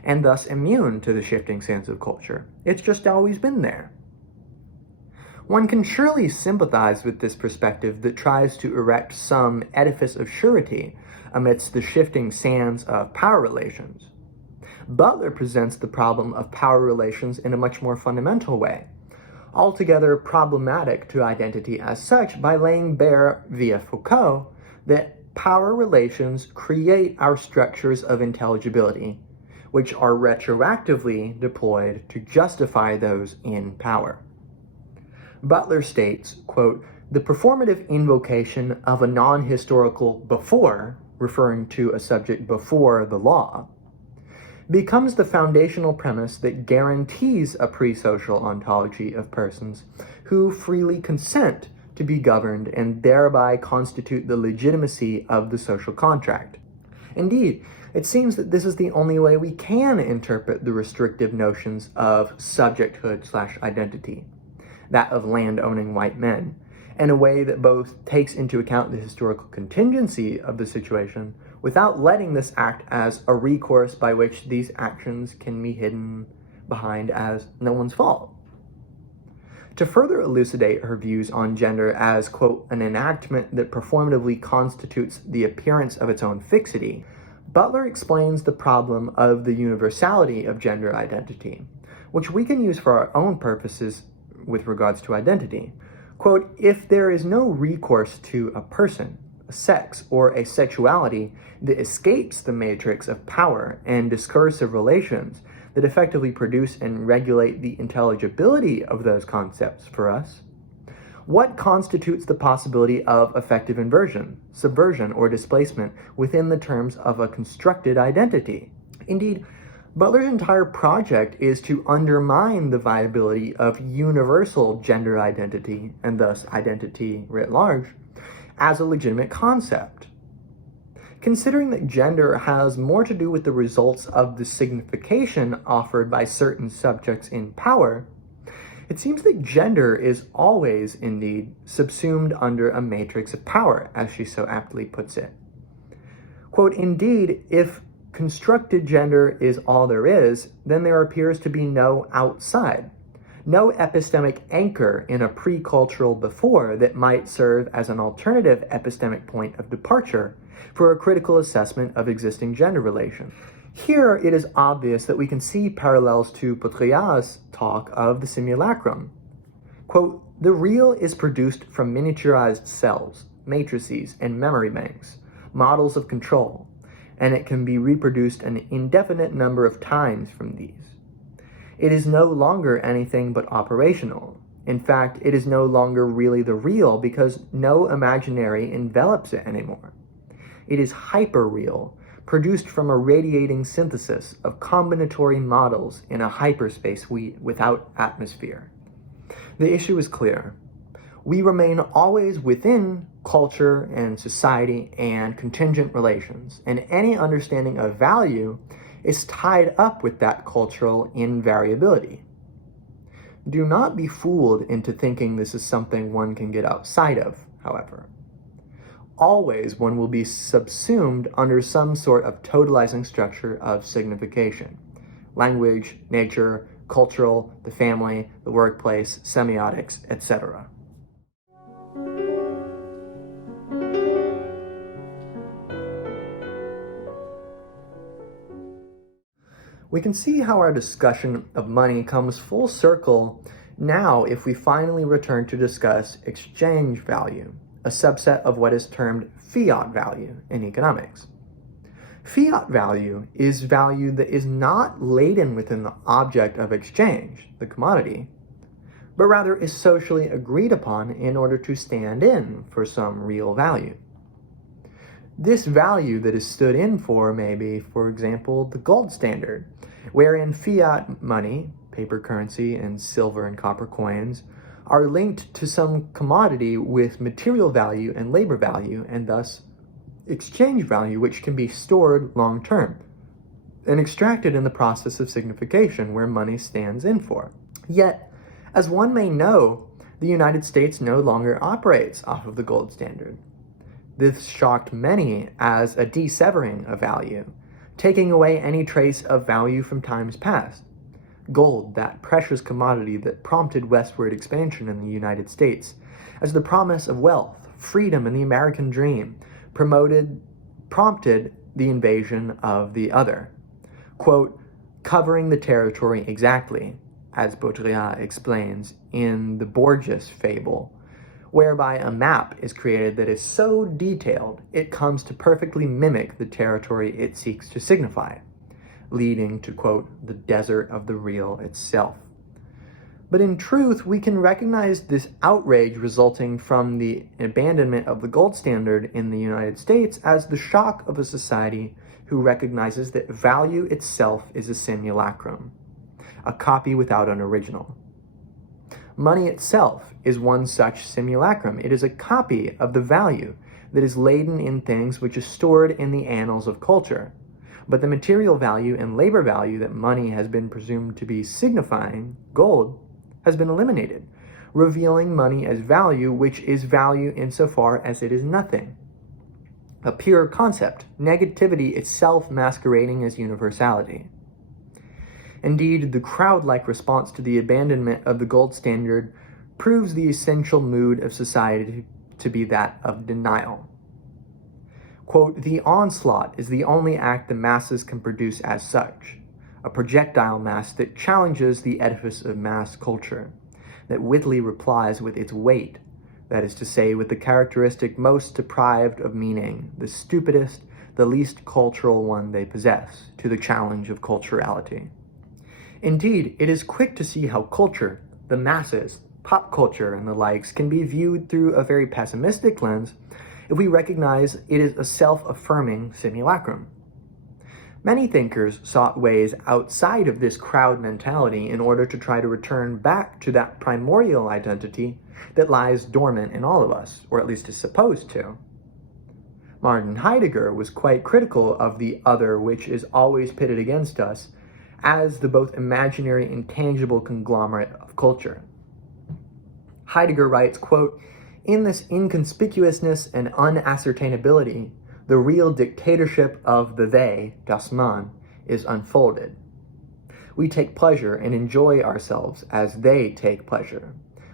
and thus immune to the shifting sands of culture. It's just always been there. One can surely sympathize with this perspective that tries to erect some edifice of surety amidst the shifting sands of power relations. Butler presents the problem of power relations in a much more fundamental way, altogether problematic to identity as such, by laying bare, via Foucault, that power relations create our structures of intelligibility, which are retroactively deployed to justify those in power. Butler states, quote, "The performative invocation of a non-historical before," referring to a subject before the law, becomes the foundational premise that guarantees a pre-social ontology of persons who freely consent to be governed and thereby constitute the legitimacy of the social contract. Indeed, it seems that this is the only way we can interpret the restrictive notions of subjecthood/identity, that of land-owning white men, in a way that both takes into account the historical contingency of the situation without letting this act as a recourse by which these actions can be hidden behind as no one's fault. To further elucidate her views on gender as, quote, "an enactment that performatively constitutes the appearance of its own fixity," Butler explains the problem of the universality of gender identity, which we can use for our own purposes with regards to identity. Quote, "If there is no recourse to a person, a sex, or a sexuality that escapes the matrix of power and discursive relations that effectively produce and regulate the intelligibility of those concepts for us, what constitutes the possibility of effective inversion, subversion, or displacement within the terms of a constructed identity?" Indeed, Butler's entire project is to undermine the viability of universal gender identity, and thus identity writ large, as a legitimate concept. Considering that gender has more to do with the results of the signification offered by certain subjects in power, it seems that gender is always, indeed, subsumed under a matrix of power, as she so aptly puts it. Quote, "Indeed, if constructed gender is all there is, then there appears to be no outside, no epistemic anchor in a pre-cultural before that might serve as an alternative epistemic point of departure for a critical assessment of existing gender relations." Here, it is obvious that we can see parallels to Baudrillard's talk of the simulacrum. Quote, "The real is produced from miniaturized cells, matrices, and memory banks, models of control, and it can be reproduced an indefinite number of times from these. It is no longer anything but operational. In fact, it is no longer really the real because no imaginary envelops it anymore. It is hyper-real, produced from a radiating synthesis of combinatory models in a hyperspace without atmosphere." The issue is clear. We remain always within culture and society and contingent relations, and any understanding of value is tied up with that cultural invariability. Do not be fooled into thinking this is something one can get outside of, however. Always one will be subsumed under some sort of totalizing structure of signification. Language, nature, cultural, the family, the workplace, semiotics, etc. We can see how our discussion of money comes full circle now if we finally return to discuss exchange value, a subset of what is termed fiat value in economics. Fiat value is value that is not laden within the object of exchange, the commodity, but rather is socially agreed upon in order to stand in for some real value. This value that is stood in for may be, for example, the gold standard, wherein fiat money, paper currency, and silver and copper coins are linked to some commodity with material value and labor value, and thus exchange value, which can be stored long term and extracted in the process of signification, where money stands in for. Yet, as one may know, the United States no longer operates off of the gold standard. This shocked many as a dissevering of value, taking away any trace of value from times past. Gold, that precious commodity that prompted westward expansion in the United States, as the promise of wealth, freedom, and the American dream, prompted the invasion of the other. Quote, covering the territory exactly, as Baudrillard explains in the Borgias fable, whereby a map is created that is so detailed it comes to perfectly mimic the territory it seeks to signify, leading to, quote, the desert of the real itself. But in truth, we can recognize this outrage resulting from the abandonment of the gold standard in the United States as the shock of a society who recognizes that value itself is a simulacrum, a copy without an original. Money itself is one such simulacrum. It is a copy of the value that is laden in things which is stored in the annals of culture. But the material value and labor value that money has been presumed to be signifying, gold, has been eliminated, revealing money as value, which is value insofar as it is nothing. A pure concept, negativity itself masquerading as universality. Indeed, the crowd-like response to the abandonment of the gold standard proves the essential mood of society to be that of denial. Quote, the onslaught is the only act the masses can produce as such, a projectile mass that challenges the edifice of mass culture, that wittily replies with its weight, that is to say, with the characteristic most deprived of meaning, the stupidest, the least cultural one they possess, to the challenge of culturality. Indeed, it is quick to see how culture, the masses, pop culture, and the likes can be viewed through a very pessimistic lens if we recognize it is a self-affirming simulacrum. Many thinkers sought ways outside of this crowd mentality in order to try to return back to that primordial identity that lies dormant in all of us, or at least is supposed to. Martin Heidegger was quite critical of the other, which is always pitted against us, as the both imaginary and tangible conglomerate of culture. Heidegger writes, quote, in this inconspicuousness and unascertainability, the real dictatorship of the they, das Man, is unfolded. We take pleasure and enjoy ourselves as they take pleasure.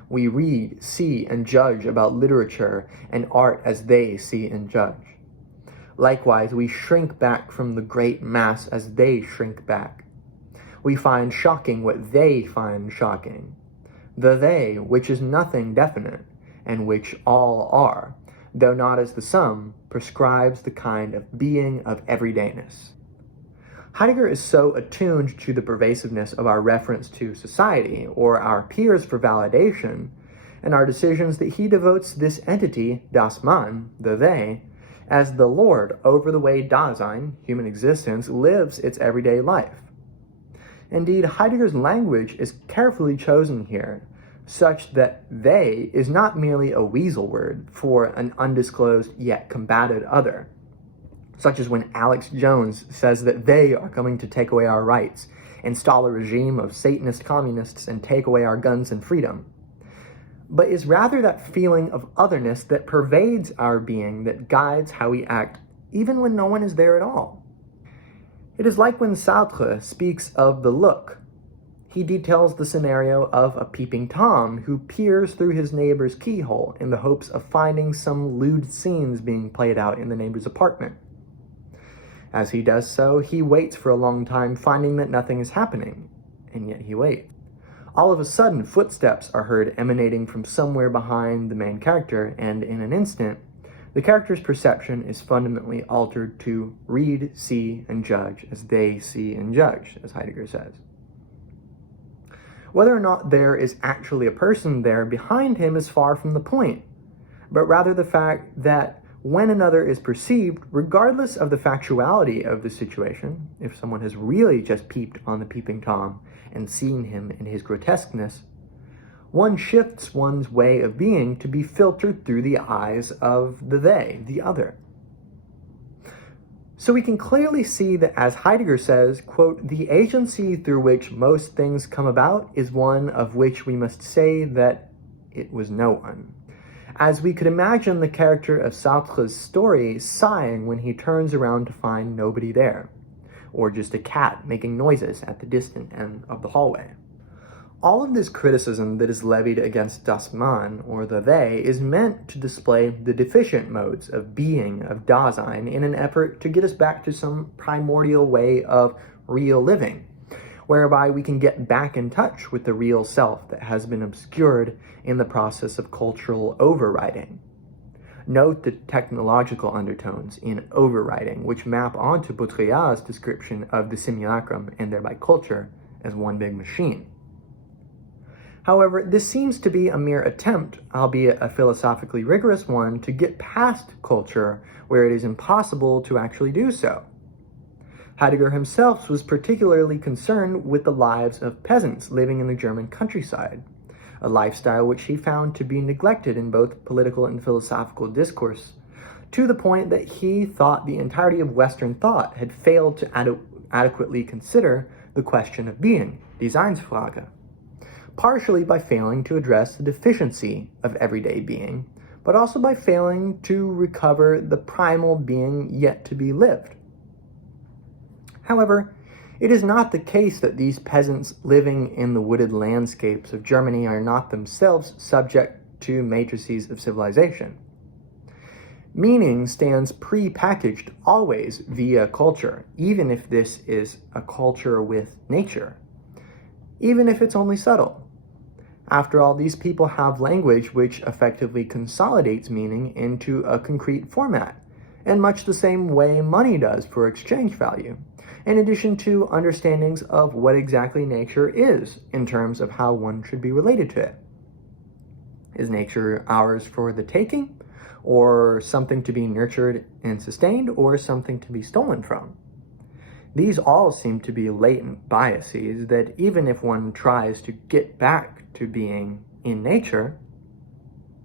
We read, see, and judge about literature and art as they see and judge. Likewise, we shrink back from the great mass as they shrink back. We find shocking what they find shocking. The they, which is nothing definite, and which all are, though not as the sum, prescribes the kind of being of everydayness. Heidegger is so attuned to the pervasiveness of our reference to society, or our peers for validation, and our decisions that he devotes this entity, das Man, the they, as the lord over the way Dasein, human existence, lives its everyday life. Indeed, Heidegger's language is carefully chosen here, such that they is not merely a weasel word for an undisclosed yet combated other, such as when Alex Jones says that they are coming to take away our rights, install a regime of Satanist communists, and take away our guns and freedom, but is rather that feeling of otherness that pervades our being, that guides how we act, even when no one is there at all. It is like when Sartre speaks of the look. He details the scenario of a peeping Tom who peers through his neighbor's keyhole in the hopes of finding some lewd scenes being played out in the neighbor's apartment. As he does so, he waits for a long time, finding that nothing is happening, and yet he waits. All of a sudden, footsteps are heard emanating from somewhere behind the main character, and in an instant, The character's perception is fundamentally altered to read, see, and judge as they see and judge, as Heidegger says. Whether or not there is actually a person there behind him is far from the point, but rather the fact that when another is perceived, regardless of the factuality of the situation, if someone has really just peeped on the peeping Tom and seen him in his grotesqueness, one shifts one's way of being to be filtered through the eyes of the they, the other. So we can clearly see that, as Heidegger says, quote, the agency through which most things come about is one of which we must say that it was no one. As we could imagine the character of Sartre's story sighing when he turns around to find nobody there, or just a cat making noises at the distant end of the hallway. All of this criticism that is levied against das Mann, or the they, is meant to display the deficient modes of being, of Dasein, in an effort to get us back to some primordial way of real living, whereby we can get back in touch with the real self that has been obscured in the process of cultural overriding. Note the technological undertones in overriding, which map onto Baudrillard's description of the simulacrum and thereby culture as one big machine. However, this seems to be a mere attempt, albeit a philosophically rigorous one, to get past culture where it is impossible to actually do so. Heidegger himself was particularly concerned with the lives of peasants living in the German countryside, a lifestyle which he found to be neglected in both political and philosophical discourse, to the point that he thought the entirety of Western thought had failed to adequately consider the question of being, die Seinsfrage, partially by failing to address the deficiency of everyday being, but also by failing to recover the primal being yet to be lived. However, it is not the case that these peasants living in the wooded landscapes of Germany are not themselves subject to matrices of civilization. Meaning stands pre-packaged always via culture, even if this is a culture with nature, even if it's only subtle. After all, these people have language which effectively consolidates meaning into a concrete format, in much the same way money does for exchange value, in addition to understandings of what exactly nature is in terms of how one should be related to it. Is nature ours for the taking, or something to be nurtured and sustained, or something to be stolen from? These all seem to be latent biases that, even if one tries to get back to being in nature,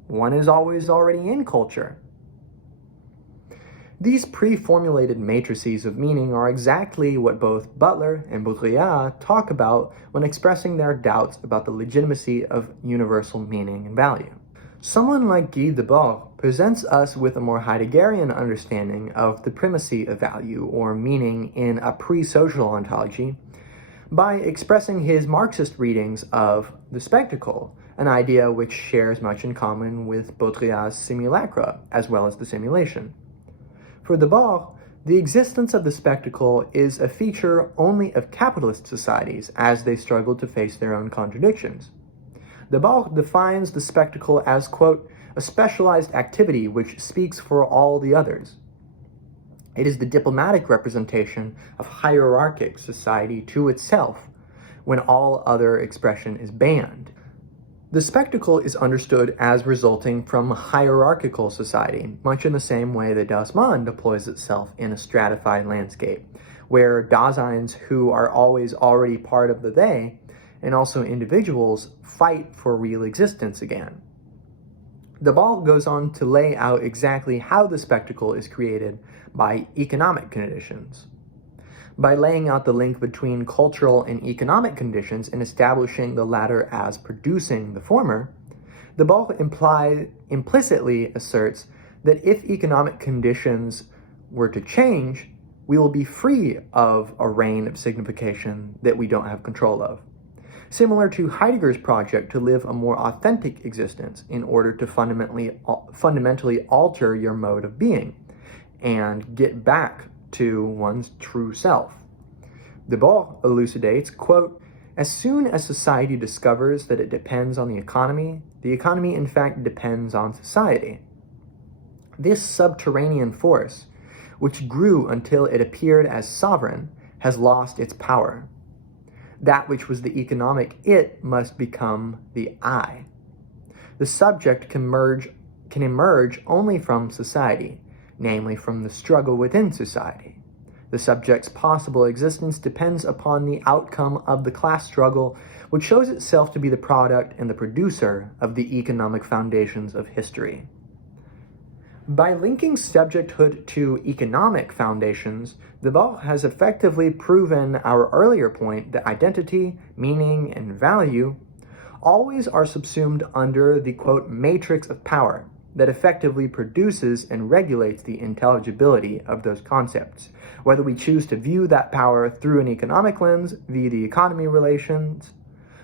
one is always already in culture. These pre-formulated matrices of meaning are exactly what both Butler and Baudrillard talk about when expressing their doubts about the legitimacy of universal meaning and value. Someone like Debord presents us with a more Heideggerian understanding of the primacy of value or meaning in a pre-social ontology by expressing his Marxist readings of the spectacle, an idea which shares much in common with Baudrillard's Simulacra, as well as the simulation. For Debord, the existence of the spectacle is a feature only of capitalist societies as they struggle to face their own contradictions. Debord defines the spectacle as, quote, a specialized activity which speaks for all the others. It is the diplomatic representation of hierarchic society to itself when all other expression is banned. The spectacle is understood as resulting from hierarchical society, much in the same way that das Mann deploys itself in a stratified landscape, where Daseins who are always already part of the they, and also individuals, fight for real existence again. Debord goes on to lay out exactly how the spectacle is created by economic conditions. By laying out the link between cultural and economic conditions and establishing the latter as producing the former, Debord implicitly asserts that if economic conditions were to change, we will be free of a reign of signification that we don't have control of. Similar to Heidegger's project to live a more authentic existence in order to fundamentally alter your mode of being and get back to one's true self. Debord elucidates, quote, as soon as society discovers that it depends on the economy in fact depends on society. This subterranean force, which grew until it appeared as sovereign, has lost its power. That which was the economic it must become the I. The subject can emerge only from society, namely from the struggle within society. The subject's possible existence depends upon the outcome of the class struggle, which shows itself to be the product and the producer of the economic foundations of history. By linking subjecthood to economic foundations, Debord has effectively proven our earlier point that identity, meaning, and value always are subsumed under the, quote, matrix of power that effectively produces and regulates the intelligibility of those concepts, whether we choose to view that power through an economic lens via the economy relations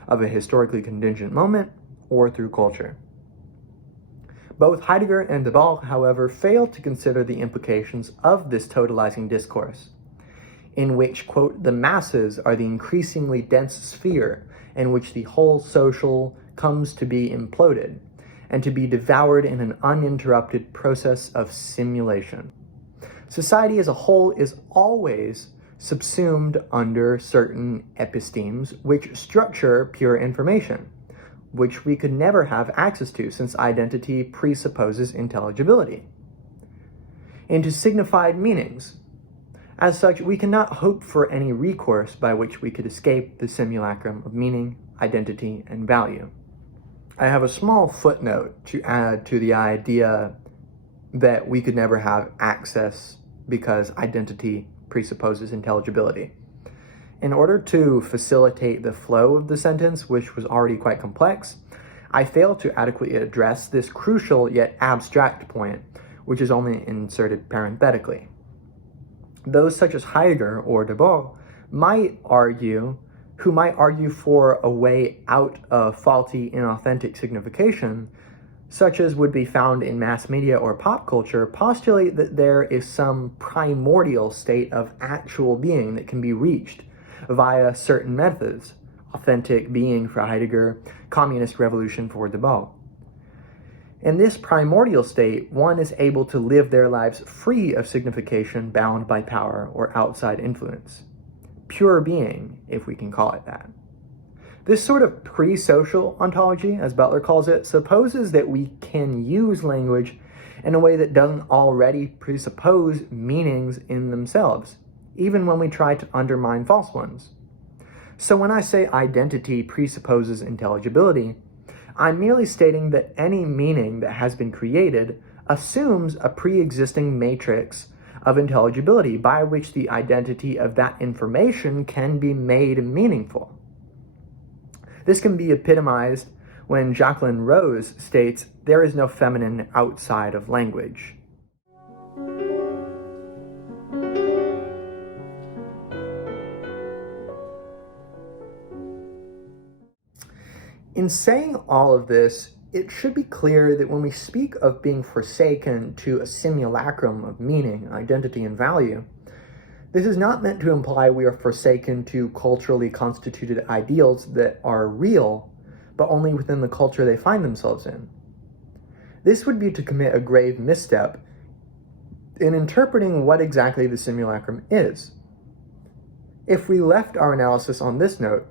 of a historically contingent moment or through culture. Both Heidegger and Debord, however, fail to consider the implications of this totalizing discourse, in which, quote, the masses are the increasingly dense sphere in which the whole social comes to be imploded and to be devoured in an uninterrupted process of simulation. Society as a whole is always subsumed under certain epistemes which structure pure information, which we could never have access to since identity presupposes intelligibility, into signified meanings. As such, we cannot hope for any recourse by which we could escape the simulacrum of meaning, identity, and value. I have a small footnote to add to the idea that we could never have access because identity presupposes intelligibility. In order to facilitate the flow of the sentence, which was already quite complex, I failed to adequately address this crucial yet abstract point, which is only inserted parenthetically. Those such as Heidegger or Debord who might argue for a way out of faulty, inauthentic signification, such as would be found in mass media or pop culture, postulate that there is some primordial state of actual being that can be reached via certain methods, authentic being for Heidegger, communist revolution for Debord. In this primordial state, one is able to live their lives free of signification bound by power or outside influence. Pure being, if we can call it that. This sort of pre-social ontology, as Butler calls it, supposes that we can use language in a way that doesn't already presuppose meanings in themselves, even when we try to undermine false ones. So when I say identity presupposes intelligibility, I'm merely stating that any meaning that has been created assumes a pre-existing matrix of intelligibility by which the identity of that information can be made meaningful. This can be epitomized when Jacqueline Rose states, "There is no feminine outside of language." In saying all of this, it should be clear that when we speak of being forsaken to a simulacrum of meaning, identity, and value, this is not meant to imply we are forsaken to culturally constituted ideals that are real, but only within the culture they find themselves in. This would be to commit a grave misstep in interpreting what exactly the simulacrum is. If we left our analysis on this note,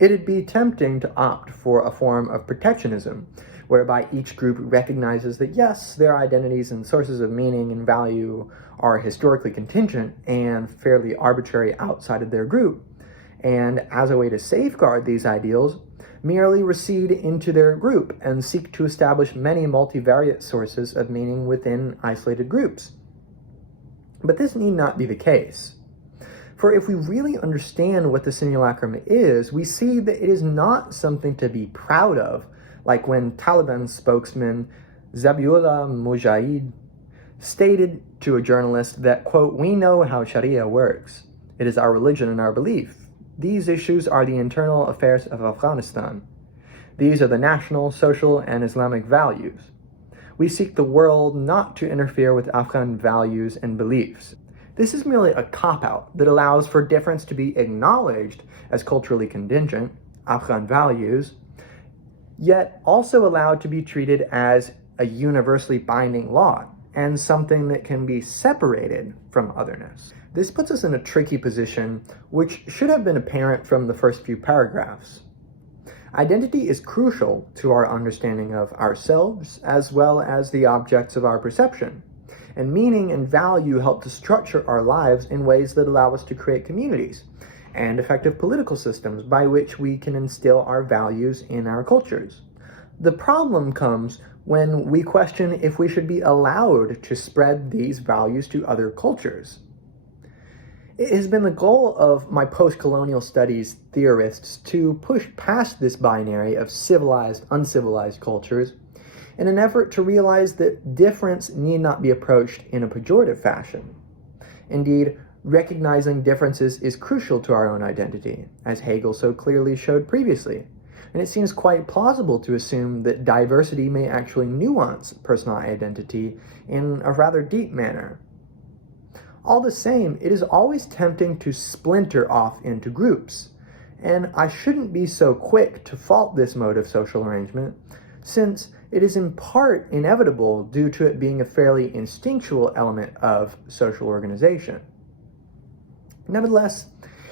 it'd be tempting to opt for a form of protectionism, whereby each group recognizes that yes, their identities and sources of meaning and value are historically contingent and fairly arbitrary outside of their group, and as a way to safeguard these ideals, merely recede into their group and seek to establish many multivariate sources of meaning within isolated groups. But this need not be the case. For if we really understand what the simulacrum is, we see that it is not something to be proud of, like when Taliban spokesman Zabiullah Mujahid stated to a journalist that, quote, "We know how Sharia works. It is our religion and our belief. These issues are the internal affairs of Afghanistan. These are the national, social, and Islamic values. We seek the world not to interfere with Afghan values and beliefs." This is merely a cop-out that allows for difference to be acknowledged as culturally contingent, Afghan values, yet also allowed to be treated as a universally binding law and something that can be separated from otherness. This puts us in a tricky position, which should have been apparent from the first few paragraphs. Identity is crucial to our understanding of ourselves as well as the objects of our perception, and meaning and value help to structure our lives in ways that allow us to create communities and effective political systems by which we can instill our values in our cultures. The problem comes when we question if we should be allowed to spread these values to other cultures. It has been the goal of my post-colonial studies theorists to push past this binary of civilized, uncivilized cultures in an effort to realize that difference need not be approached in a pejorative fashion. Indeed, recognizing differences is crucial to our own identity, as Hegel so clearly showed previously, and it seems quite plausible to assume that diversity may actually nuance personal identity in a rather deep manner. All the same, it is always tempting to splinter off into groups, and I shouldn't be so quick to fault this mode of social arrangement, since it is in part inevitable due to it being a fairly instinctual element of social organization. Nevertheless,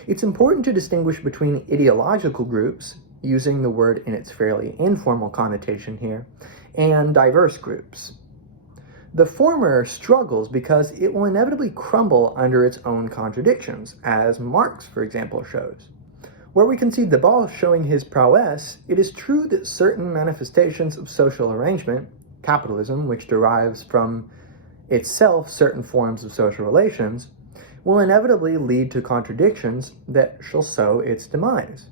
it's important to distinguish between ideological groups, using the word in its fairly informal connotation here, and diverse groups. The former struggles because it will inevitably crumble under its own contradictions, as Marx, for example, shows. Where we can see Debord showing his prowess, it is true that certain manifestations of social arrangement, capitalism, which derives from itself certain forms of social relations, will inevitably lead to contradictions that shall sow its demise.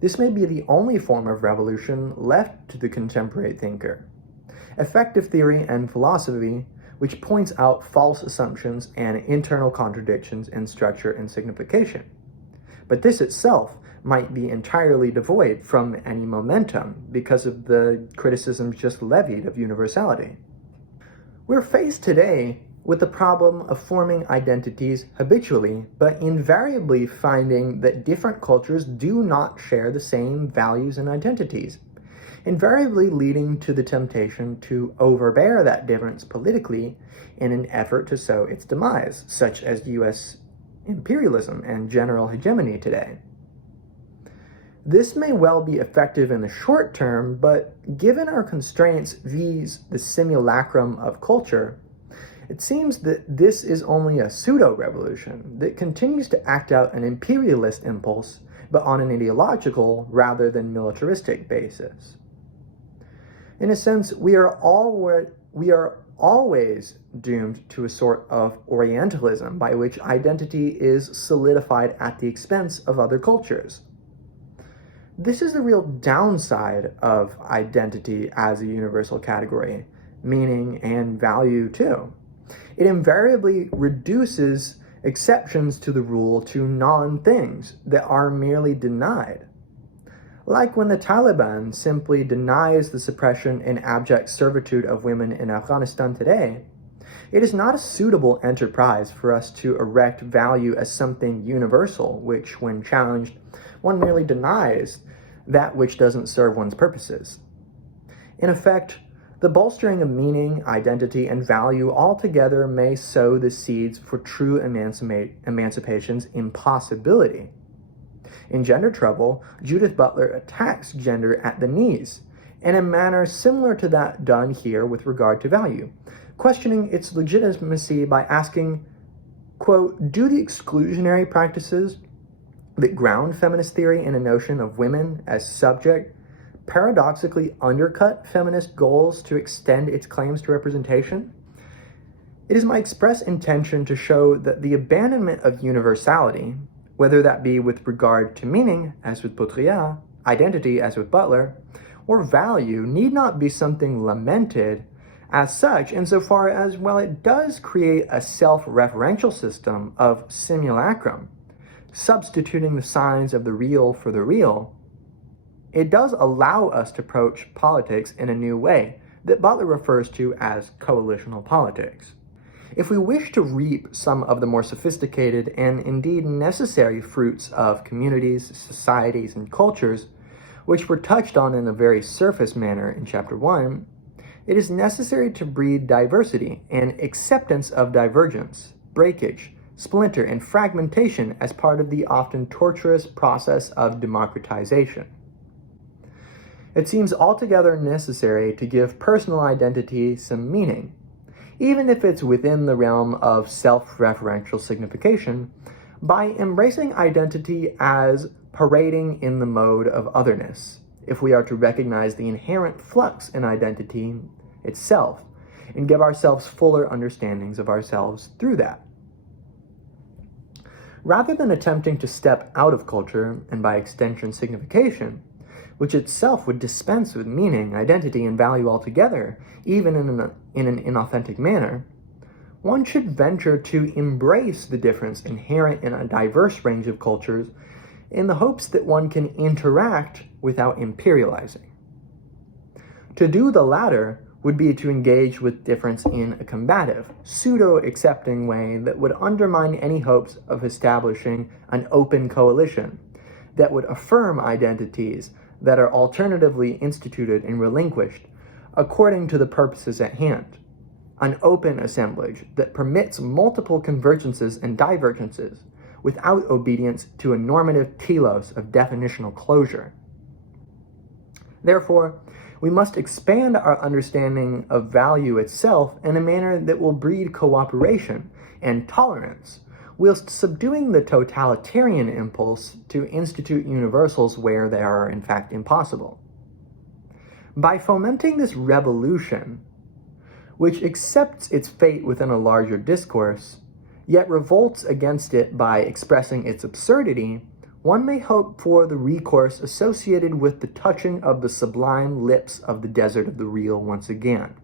This may be the only form of revolution left to the contemporary thinker. Effective theory and philosophy, which points out false assumptions and internal contradictions in structure and signification. But this itself might be entirely devoid from any momentum because of the criticisms just levied of universality. We're faced today with the problem of forming identities habitually, but invariably finding that different cultures do not share the same values and identities, invariably leading to the temptation to overbear that difference politically in an effort to sow its demise, such as U.S. imperialism and general hegemony today. This may well be effective in the short term, but given our constraints vis the simulacrum of culture, it seems that this is only a pseudo-revolution that continues to act out an imperialist impulse, but on an ideological rather than militaristic basis. In a sense, we are always doomed to a sort of Orientalism by which identity is solidified at the expense of other cultures. This is the real downside of identity as a universal category, meaning and value too. It invariably reduces exceptions to the rule to non-things that are merely denied. Like when the Taliban simply denies the suppression and abject servitude of women in Afghanistan today, it is not a suitable enterprise for us to erect value as something universal, which, when challenged, one merely denies that which doesn't serve one's purposes. In effect, the bolstering of meaning, identity, and value altogether may sow the seeds for true emancipation's impossibility. In Gender Trouble, Judith Butler attacks gender at the knees, in a manner similar to that done here with regard to value, questioning its legitimacy by asking, quote, do the exclusionary practices that ground feminist theory in a notion of women as subject paradoxically undercut feminist goals to extend its claims to representation? It is my express intention to show that the abandonment of universality, whether that be with regard to meaning, as with Baudrillard, identity, as with Butler, or value, need not be something lamented as such, insofar as, while it does create a self-referential system of simulacrum, substituting the signs of the real for the real, it does allow us to approach politics in a new way that Butler refers to as coalitional politics. If we wish to reap some of the more sophisticated and indeed necessary fruits of communities, societies, and cultures, which were touched on in a very surface manner in Chapter 1, It is necessary to breed diversity and acceptance of divergence, breakage, splinter, and fragmentation as part of the often tortuous process of democratization. It seems altogether necessary to give personal identity some meaning, even if it's within the realm of self-referential signification, by embracing identity as parading in the mode of otherness, if we are to recognize the inherent flux in identity itself, and give ourselves fuller understandings of ourselves through that. Rather than attempting to step out of culture, and by extension signification, which itself would dispense with meaning, identity, and value altogether, even in an inauthentic manner, one should venture to embrace the difference inherent in a diverse range of cultures in the hopes that one can interact without imperializing. To do the latter would be to engage with difference in a combative, pseudo-accepting way that would undermine any hopes of establishing an open coalition that would affirm identities that are alternatively instituted and relinquished according to the purposes at hand. An open assemblage that permits multiple convergences and divergences without obedience to a normative telos of definitional closure. Therefore, we must expand our understanding of value itself in a manner that will breed cooperation and tolerance, whilst subduing the totalitarian impulse to institute universals where they are in fact impossible. By fomenting this revolution, which accepts its fate within a larger discourse, yet revolts against it by expressing its absurdity, one may hope for the recourse associated with the touching of the sublime lips of the desert of the real once again.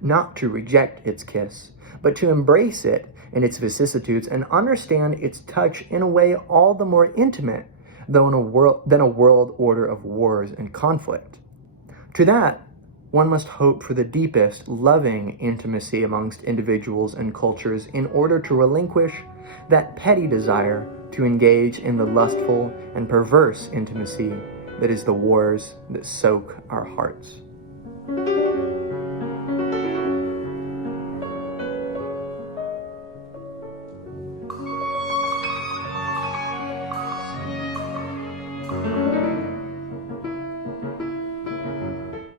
Not to reject its kiss, but to embrace it in its vicissitudes and understand its touch in a way all the more intimate than a world order of wars and conflict. To that, one must hope for the deepest, loving intimacy amongst individuals and cultures in order to relinquish that petty desire to engage in the lustful and perverse intimacy that is the wars that soak our hearts.